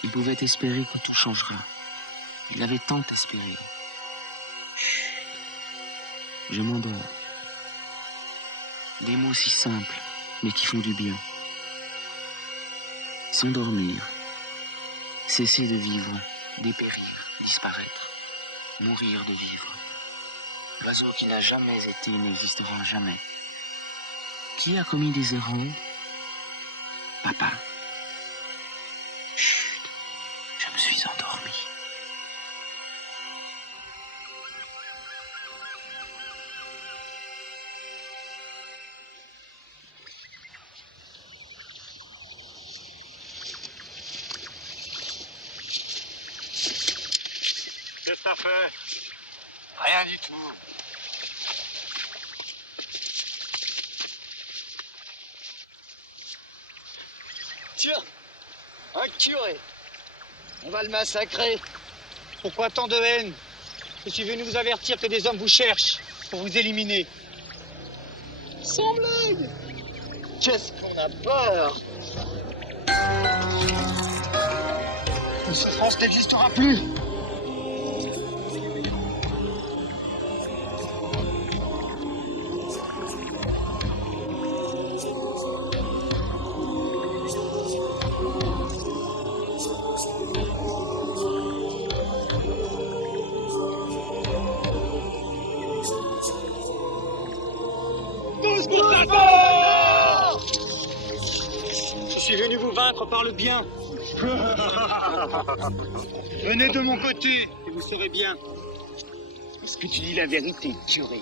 il pouvait espérer que tout changera. Il avait tant espéré. Chut, je m'endors. Des mots si simples, mais qui font du bien. S'endormir, cesser de vivre, dépérir, disparaître, mourir de vivre. L'oiseau qui n'a jamais été n'existera jamais. Qui a commis des erreurs? Papa. Chut, je me suis endormi. Qu'est-ce que t'as fait? Rien du tout. Tiens, un curé. On va le massacrer. Pourquoi tant de haine? Je suis venu vous avertir que des hommes vous cherchent pour vous éliminer. Sans blague. Qu'est-ce qu'on a peur? La souffrance n'existera plus. Je suis venu vous vaincre par le bien. Venez de mon côté et vous serez bien. Est-ce que tu dis la vérité, curé?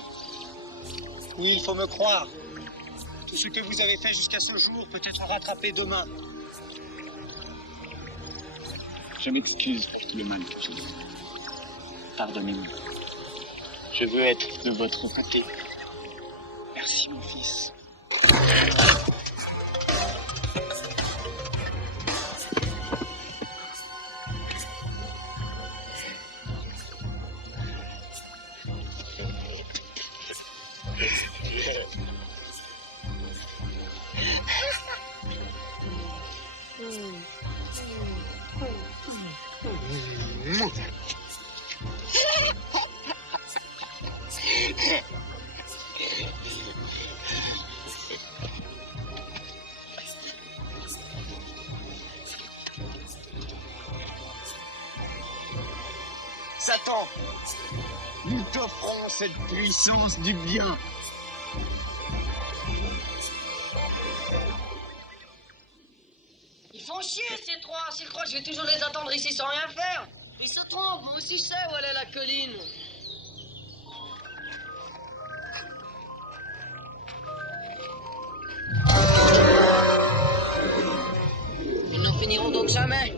Oui, il faut me croire. Tout ce que vous avez fait jusqu'à ce jour peut être rattrapé demain. Je m'excuse pour tout le mal que j'ai fait. Pardonnez-moi. Je veux être de votre côté. Merci, mon fils. Satan, nous t'offrons cette puissance du bien. Ils font chier ces trois. S'ils croient que je vais toujours les attendre ici sans rien faire, ils se trompent. Moi aussi je sais où elle est la colline. Ils n'en finiront donc jamais.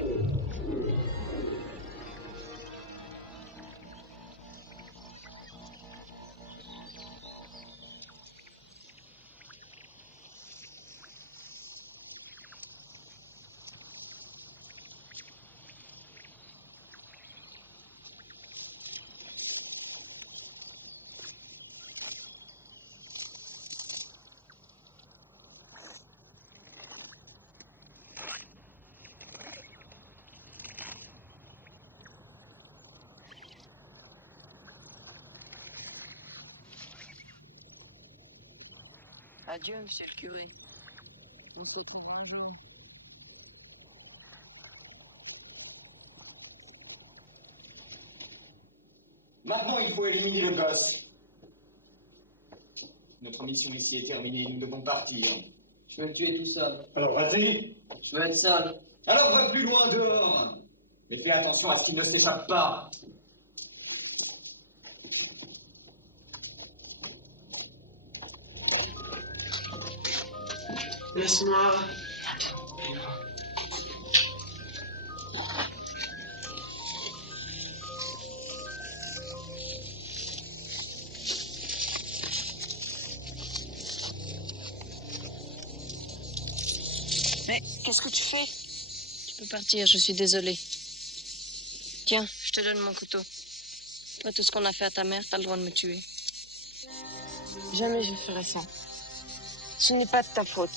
Adieu, monsieur le curé. On se retrouvera un jour. Maintenant, il faut éliminer le gosse. Notre mission ici est terminée, nous devons partir. Je vais le tuer tout seul. Alors vas-y. Je veux être seul. Alors va plus loin dehors. Mais fais attention à ce qu'il ne s'échappe pas. Laisse-moi. Attends, plus loin. Mais qu'est-ce que tu fais? Tu peux partir, je suis désolée. Tiens, je te donne mon couteau. Après tout ce qu'on a fait à ta mère, t'as le droit de me tuer. Jamais je ferai ça. Ce n'est pas de ta faute.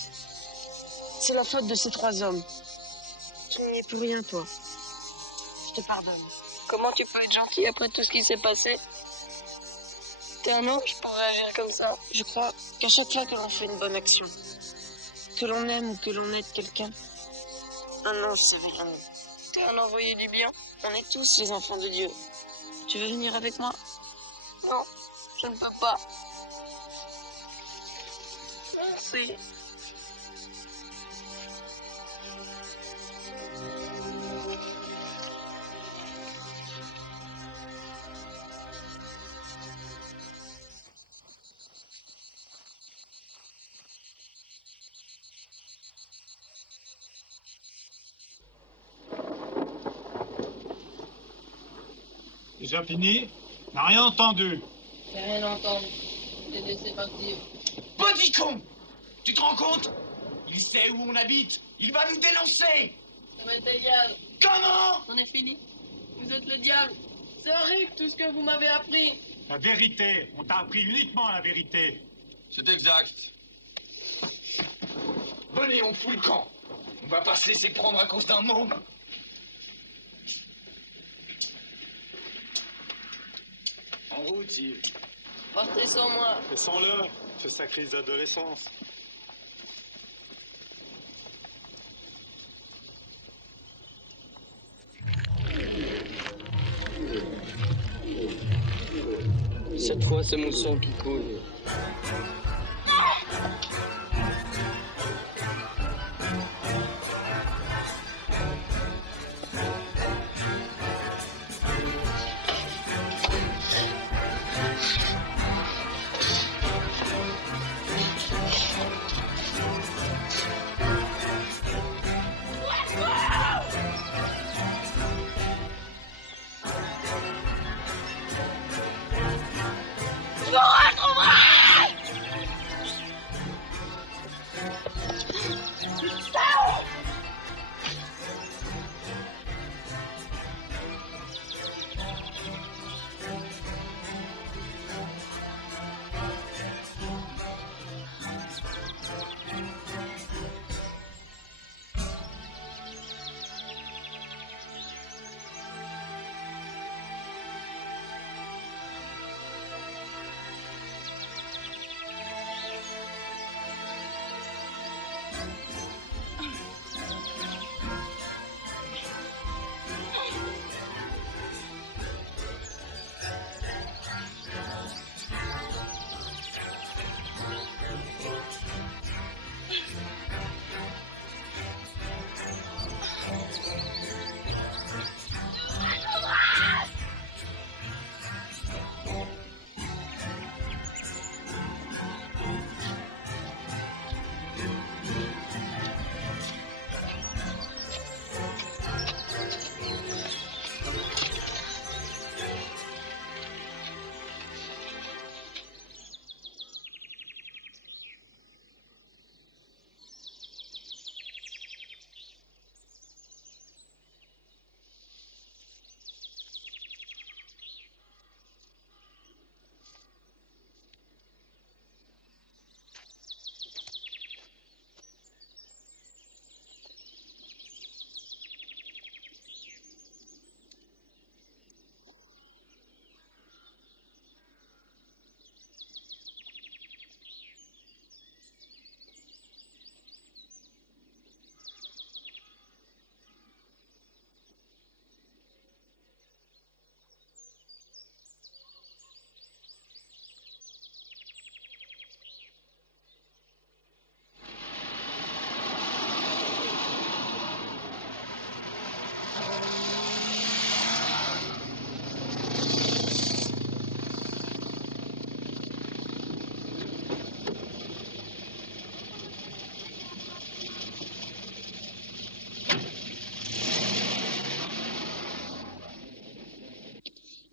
C'est la faute de ces trois hommes. Tu n'y es pour rien, toi. Je te pardonne. Comment tu peux être gentil après tout ce qui s'est passé? T'es un ange pour réagir comme ça. Je crois qu'à chaque fois que l'on fait une bonne action, que l'on aime ou que l'on aide quelqu'un, un ange s'éveille en nous. T'es un envoyé du bien. On est tous les enfants de Dieu. Tu veux venir avec moi? Non, je ne peux pas. foncé. Déjà fini? N'a rien entendu. J'ai rien entendu. Je l'ai laissé partir. Petit con! Tu te rends compte? Il sait où on habite. Il va nous dénoncer. Ça m'est égal. Comment? On est fini. Vous êtes le diable. C'est horrible tout ce que vous m'avez appris. La vérité. On t'a appris uniquement la vérité. C'est exact. Venez, on fout le camp. On va pas se laisser prendre à cause d'un mot. En route, Yves. Partez sans moi. Laissons-le. Fait sa crise d'adolescence. Cette fois, c'est mon sang qui coule.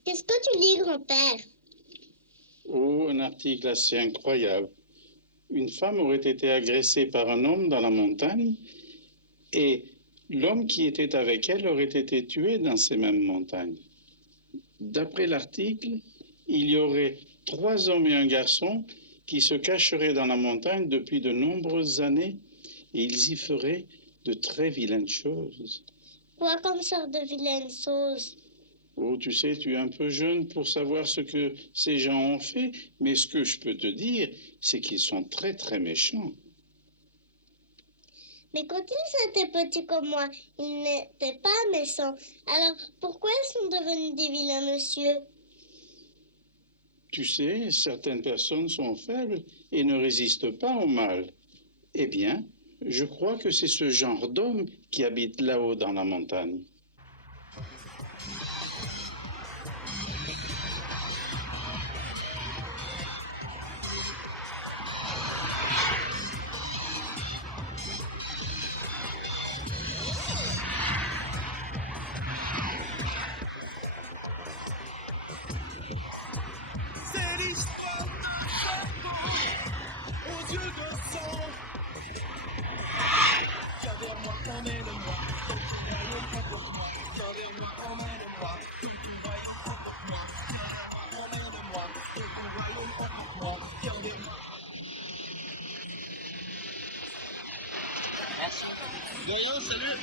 Qu'est-ce que tu lis, grand-père? Oh, un article assez incroyable. Une femme aurait été agressée par un homme dans la montagne et l'homme qui était avec elle aurait été tué dans ces mêmes montagnes. D'après l'article, il y aurait 3 hommes et un garçon qui se cacheraient dans la montagne depuis de nombreuses années et ils y feraient de très vilaines choses. Quoi comme sorte de vilaine chose? Oh, tu sais, tu es un peu jeune pour savoir ce que ces gens ont fait, mais ce que je peux te dire, c'est qu'ils sont très, très méchants. Mais quand ils étaient petits comme moi, ils n'étaient pas méchants. Alors, pourquoi ils sont devenus des vilains, monsieur? Tu sais, certaines personnes sont faibles et ne résistent pas au mal. Eh bien, je crois que c'est ce genre d'homme qui habite là-haut dans la montagne. Merci. De rien, salut.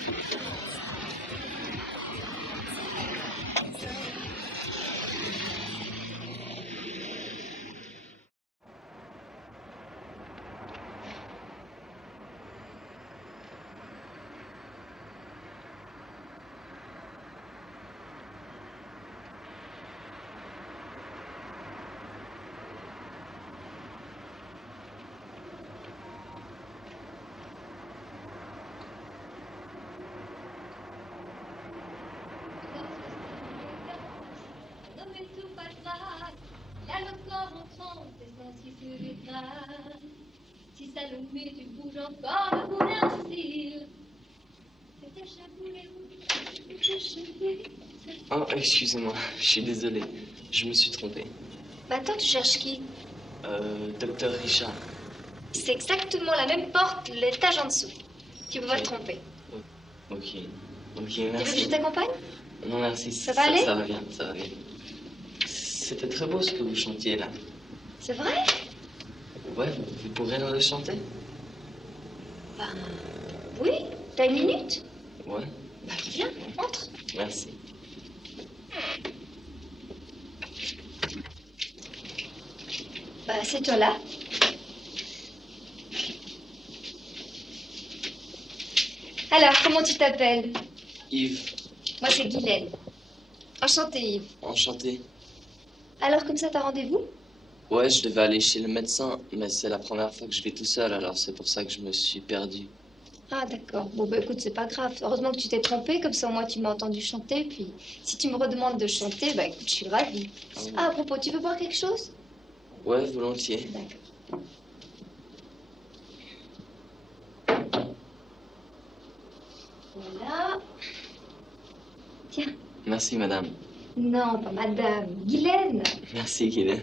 Si Salomé, tu bouges encore le bout d'un cire. Oh, excusez-moi, je suis désolé. Je me suis trompé. Bah attends, tu cherches qui? Docteur Richard. C'est exactement la même porte, l'étage en dessous. Tu peux pas te tromper. Ok. Ok, Tu veux que merci. je t'accompagne? Non, merci. Ça va aller? Ça va bien, ça va bien. C'était très beau ce que vous chantiez là. C'est vrai? Ouais, vous pourrez le chanter? Ben, oui. T'as une minute? Ouais, Bah viens, entre. merci. Bah c'est toi là. Alors, comment tu t'appelles? Yves, Moi c'est Guylaine. Enchantée Yves. enchanté. Alors comme ça t'as rendez-vous? Ouais, je devais aller chez le médecin, mais c'est la première fois que je vais tout seul, alors c'est pour ça que je me suis perdu. Ah d'accord. Bon bah écoute, c'est pas grave. Heureusement que tu t'es trompée, comme ça au moins tu m'as entendu chanter. Puis si tu me redemandes de chanter, bah écoute, je suis ravie. Ah à propos, tu veux boire quelque chose? Ouais, volontiers. D'accord. Voilà. Tiens. Merci, madame. Non, pas madame. Guylaine. Merci, Guylaine.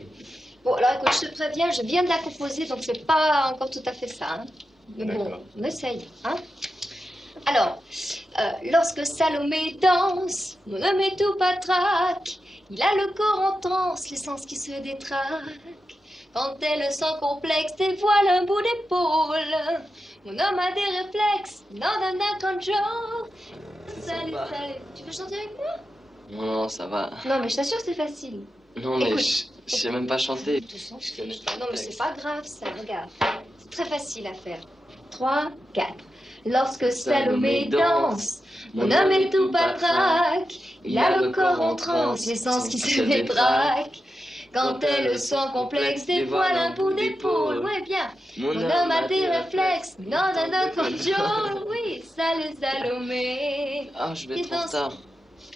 Bon, alors écoute, je te préviens, je viens de la composer, donc c'est pas encore tout à fait ça. Hein. Mais bon, on essaye. Hein. Alors, lorsque Salomé danse, mon homme est tout patraque. Il a le corps en transe, les sens qui se détraquent. Quand elle sans complexe dévoile un bout d'épaule, mon homme a des réflexes, non d'un conjo. Salut, salut. Tu veux chanter avec moi? Non, non, ça va. Non, mais je t'assure, c'est facile. Non, mais Écoute. je sais même pas chanter. Je connais pas. Non, mais c'est pas grave, ça. Regarde. C'est très facile à faire. 3, 4. Lorsque Salomé danse, mon homme est tout patraque. Il a le corps en transe, les sens qui se détraquent. Quand elle, sans complexe, dévoile un bout d'épaule. Ouais, bien. Mon homme a des réflexes. Non, non, non, comme Joe. Oui, salut Salomé. Ah, je vais être en retard.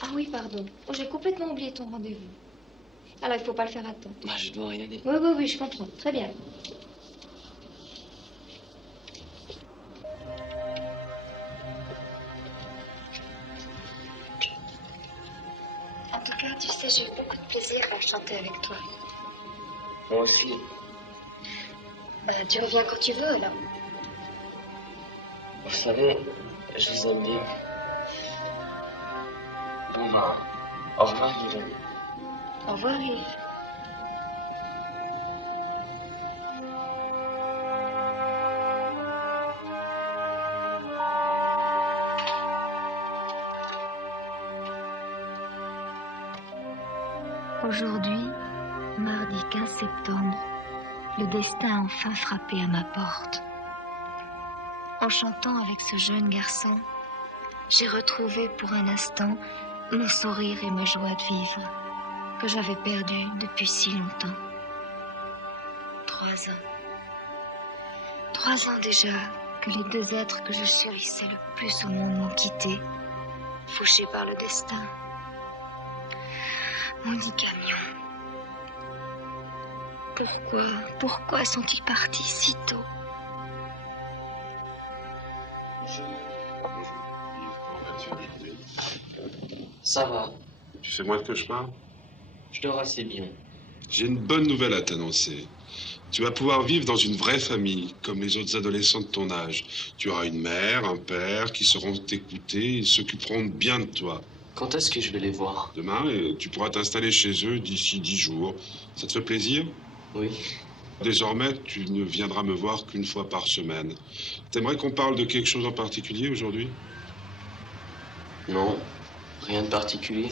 Ah oui, pardon. Oh, j'ai complètement oublié ton rendez-vous. Alors, il faut pas le faire à temps. Bah, je dois y aller. Oui, oui, oui, je comprends. Très bien. En tout cas, tu sais, j'ai eu beaucoup de plaisir à chanter avec toi. Moi aussi. Bah, tu reviens quand tu veux, alors. Vous savez, je vous aime bien. Bon ben, au revoir, Guylaine. Au revoir, Yves. Aujourd'hui, mardi 15 septembre, le destin a enfin frappé à ma porte. En chantant avec ce jeune garçon, j'ai retrouvé pour un instant mon sourire et ma joie de vivre que j'avais perdu depuis si longtemps. 3 ans. 3 ans déjà que les 2 êtres que je chérissais le plus au monde m'ont quitté, fauchés par le destin. Maudit camion. Pourquoi sont-ils partis si tôt? Comment vas-tu aujourd'hui? Ça va. Tu fais moins de cauchemars? Je dors assez bien. J'ai une bonne nouvelle à t'annoncer. Tu vas pouvoir vivre dans une vraie famille, comme les autres adolescents de ton âge. Tu auras une mère, un père qui sauront t'écouter et s'occuperont bien de toi. Quand est-ce que je vais les voir? Demain, et tu pourras t'installer chez eux d'ici 10 jours. Ça te fait plaisir? Oui. Désormais, tu ne viendras me voir qu'une fois par semaine. T'aimerais qu'on parle de quelque chose en particulier aujourd'hui? Non, rien de particulier.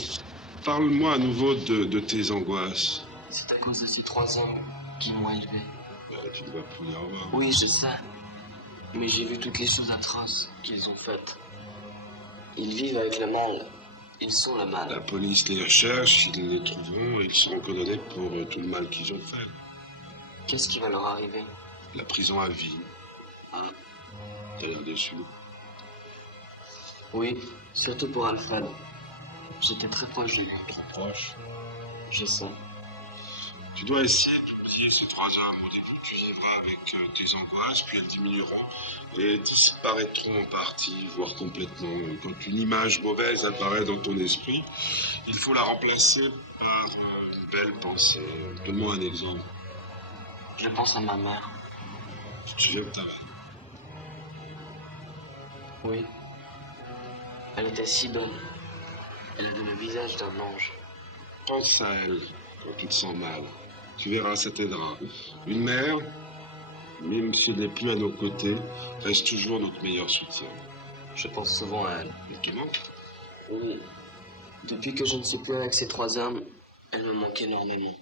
Parle-moi à nouveau de tes angoisses. C'est à cause de ces 3 hommes qui m'ont élevé. Tu ne vas plus les revoir. Oui, je sais. Mais j'ai vu toutes les choses atroces qu'ils ont faites. Ils vivent avec le mal. Ils sont le mal. La police les recherche, ils les trouveront et ils seront condamnés pour tout le mal qu'ils ont fait. Qu'est-ce qui va leur arriver? La prison à vie. Ah. T'as l'air déçu. Oui, surtout pour Alfred. J'étais très proche de lui. Trop proche? Je sais. Tu dois essayer d'oublier ces 3 hommes. Au début, tu vivras avec tes angoisses, puis elles diminueront et disparaîtront en partie, voire complètement. Quand une image mauvaise apparaît dans ton esprit, il faut la remplacer par une belle pensée. Donne-moi un exemple. Je pense à ma mère. Tu te souviens de ta mère? Oui. Elle était si belle. Elle avait le visage d'un ange. Pense à elle quand tu te sens mal. Tu verras, ça t'aidera. Une mère, même si elle n'est plus à nos côtés, reste toujours notre meilleur soutien. Je pense souvent à elle. Elle te manque? Oui. Depuis que je ne suis plus avec ces 3 hommes, elle me manque énormément.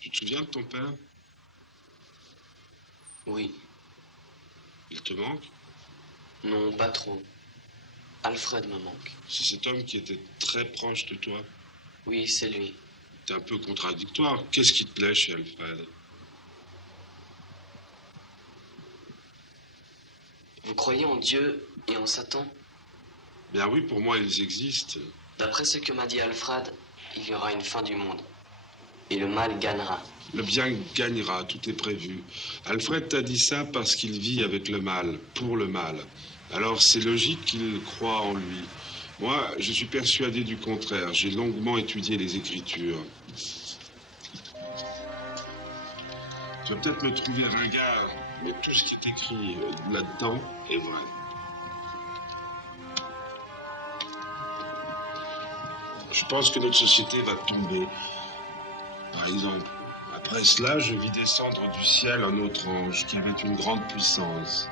Tu te souviens de ton père? Oui. Il te manque? Non, pas trop. Alfred me manque. C'est cet homme qui était très proche de toi? Oui, c'est lui. T'es un peu contradictoire. Qu'est-ce qui te plaît chez Alfred? Vous croyez en Dieu et en Satan? Bien oui, pour moi, ils existent. D'après ce que m'a dit Alfred, il y aura une fin du monde. Et le mal gagnera. Le bien gagnera, tout est prévu. Alfred t'a dit ça parce qu'il vit avec le mal, pour le mal. Alors c'est logique qu'il croit en lui. Moi, je suis persuadé du contraire. J'ai longuement étudié les Écritures. Tu vas peut-être me trouver ringard, mais tout ce qui est écrit là-dedans est vrai. Je pense que notre société va tomber. Par exemple, après cela, je vis descendre du ciel un autre ange qui avait une grande puissance.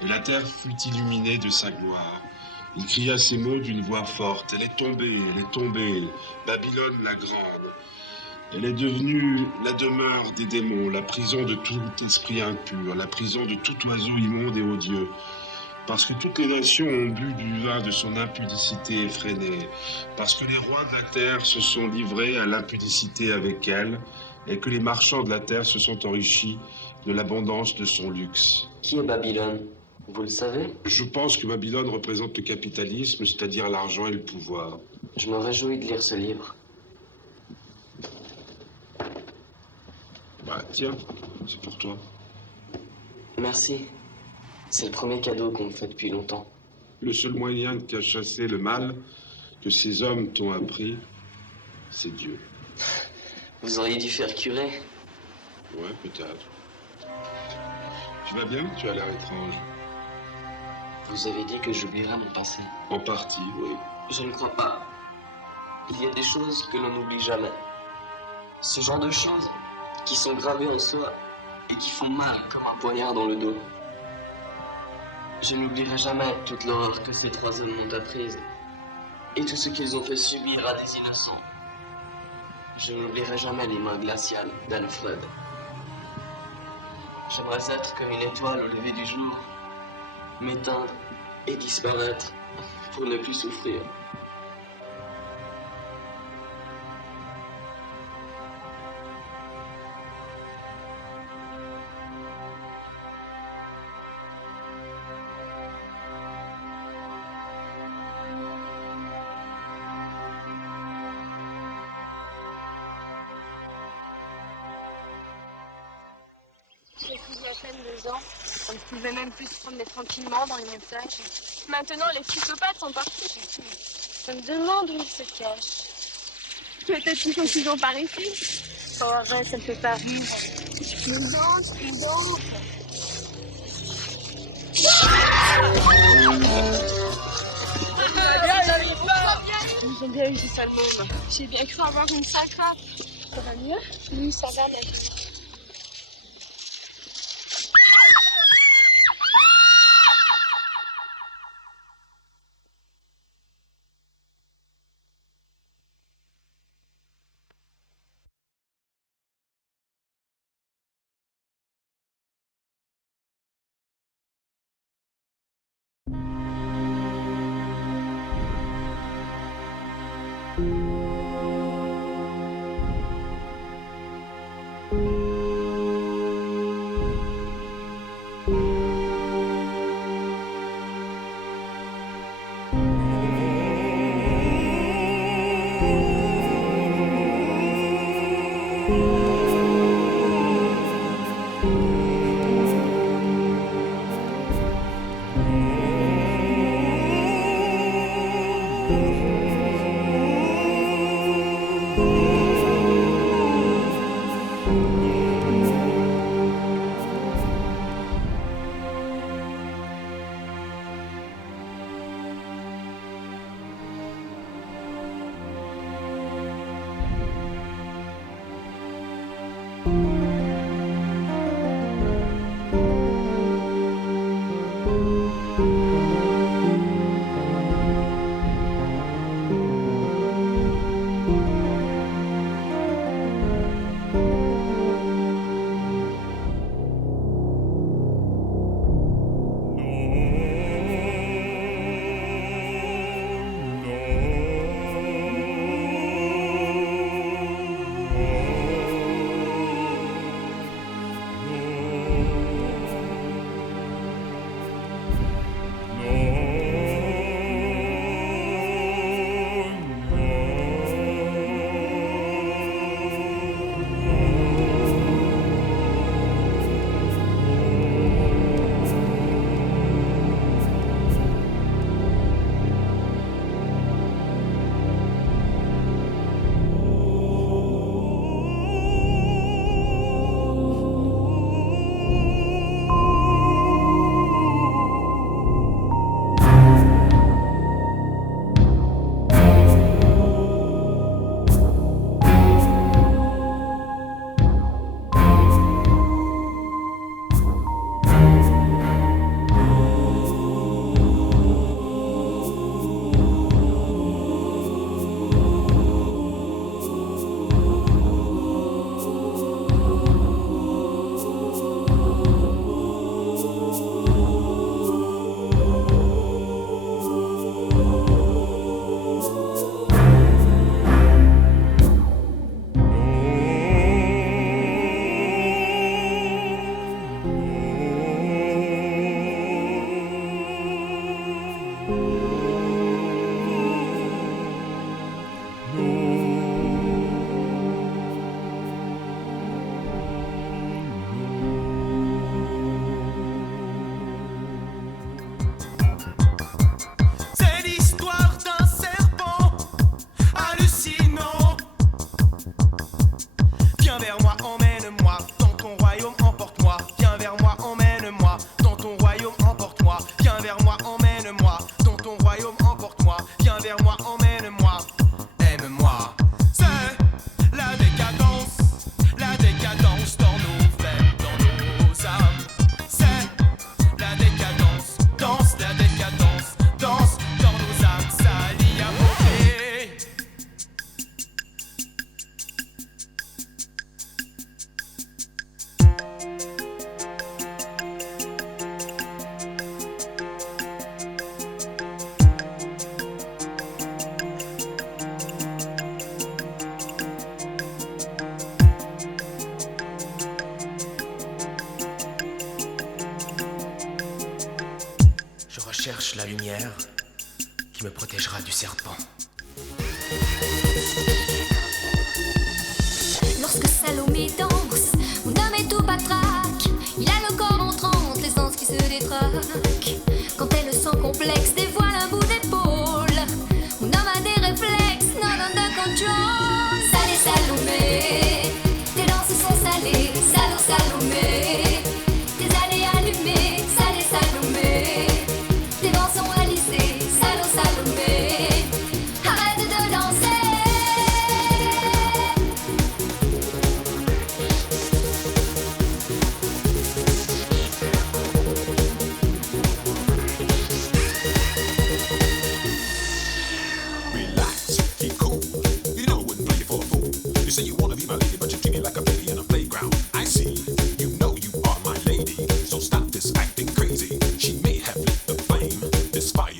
Et la terre fut illuminée de sa gloire. Il cria ces mots d'une voix forte. Elle est tombée, Babylone la grande. Elle est devenue la demeure des démons, la prison de tout esprit impur, la prison de tout oiseau immonde et odieux. Parce que toutes les nations ont bu du vin de son impudicité effrénée. Parce que les rois de la terre se sont livrés à l'impudicité avec elle. Et que les marchands de la terre se sont enrichis de l'abondance de son luxe. Qui est Babylone? Vous le savez? Je pense que Babylone représente le capitalisme, c'est-à-dire l'argent et le pouvoir. Je me réjouis de lire ce livre. Bah tiens, c'est pour toi. Merci. C'est le premier cadeau qu'on me fait depuis longtemps. Le seul moyen qu'a chassé le mal, que ces hommes t'ont appris, c'est Dieu. Vous auriez dû faire curé. Ouais, peut-être. Tu vas bien? Tu as l'air étrange. Vous avez dit que j'oublierais mon passé. En partie, oui. Je ne crois pas. Il y a des choses que l'on n'oublie jamais. Ce genre de choses qui sont gravées en soi et qui font mal comme un poignard dans le dos. Je n'oublierai jamais toute l'horreur que ces 3 hommes m'ont apprise et tout ce qu'ils ont fait subir à des innocents. Je n'oublierai jamais les mains glaciales d'Alfred. J'aimerais être comme une étoile au lever du jour, m'éteindre et disparaître pour ne plus souffrir. peine 2 ans. On ne pouvait même plus se promener tranquillement dans les montagnes. Maintenant, les psychopathes sont partis. Je me demande où ils se cachent. Peut-être qu'ils sont toujours par ici. Oh, arrête, ça me fait pas rire. Tu plaisantes, tu plaisantes. Ils ont bien eu, ces sales mômes. J'ai bien cru avoir une syncope. Ça va mieux? Oui, ça va maintenant. cherche la lumière qui me protégera du serpent. Lorsque Salomé danse, mon homme est tout patraque. Il a le corps vrac. Quand elle sans complexe dévoile un bout d'épaule, mon homme a des réflexes, non under control. Salé Salomé, tes danses sont salées, Salo Salomé, tes allées allumées, Salé Salomé, tes vents sont alisés, Salo Salomé, arrête de danser. Relax, keep cool. You know I wouldn't play you for a fool. You say you wanna be my lady, but you treat me like a baby in a playground. I see, you know you are my lady, so stop this acting crazy. She may have lit the flame, this fire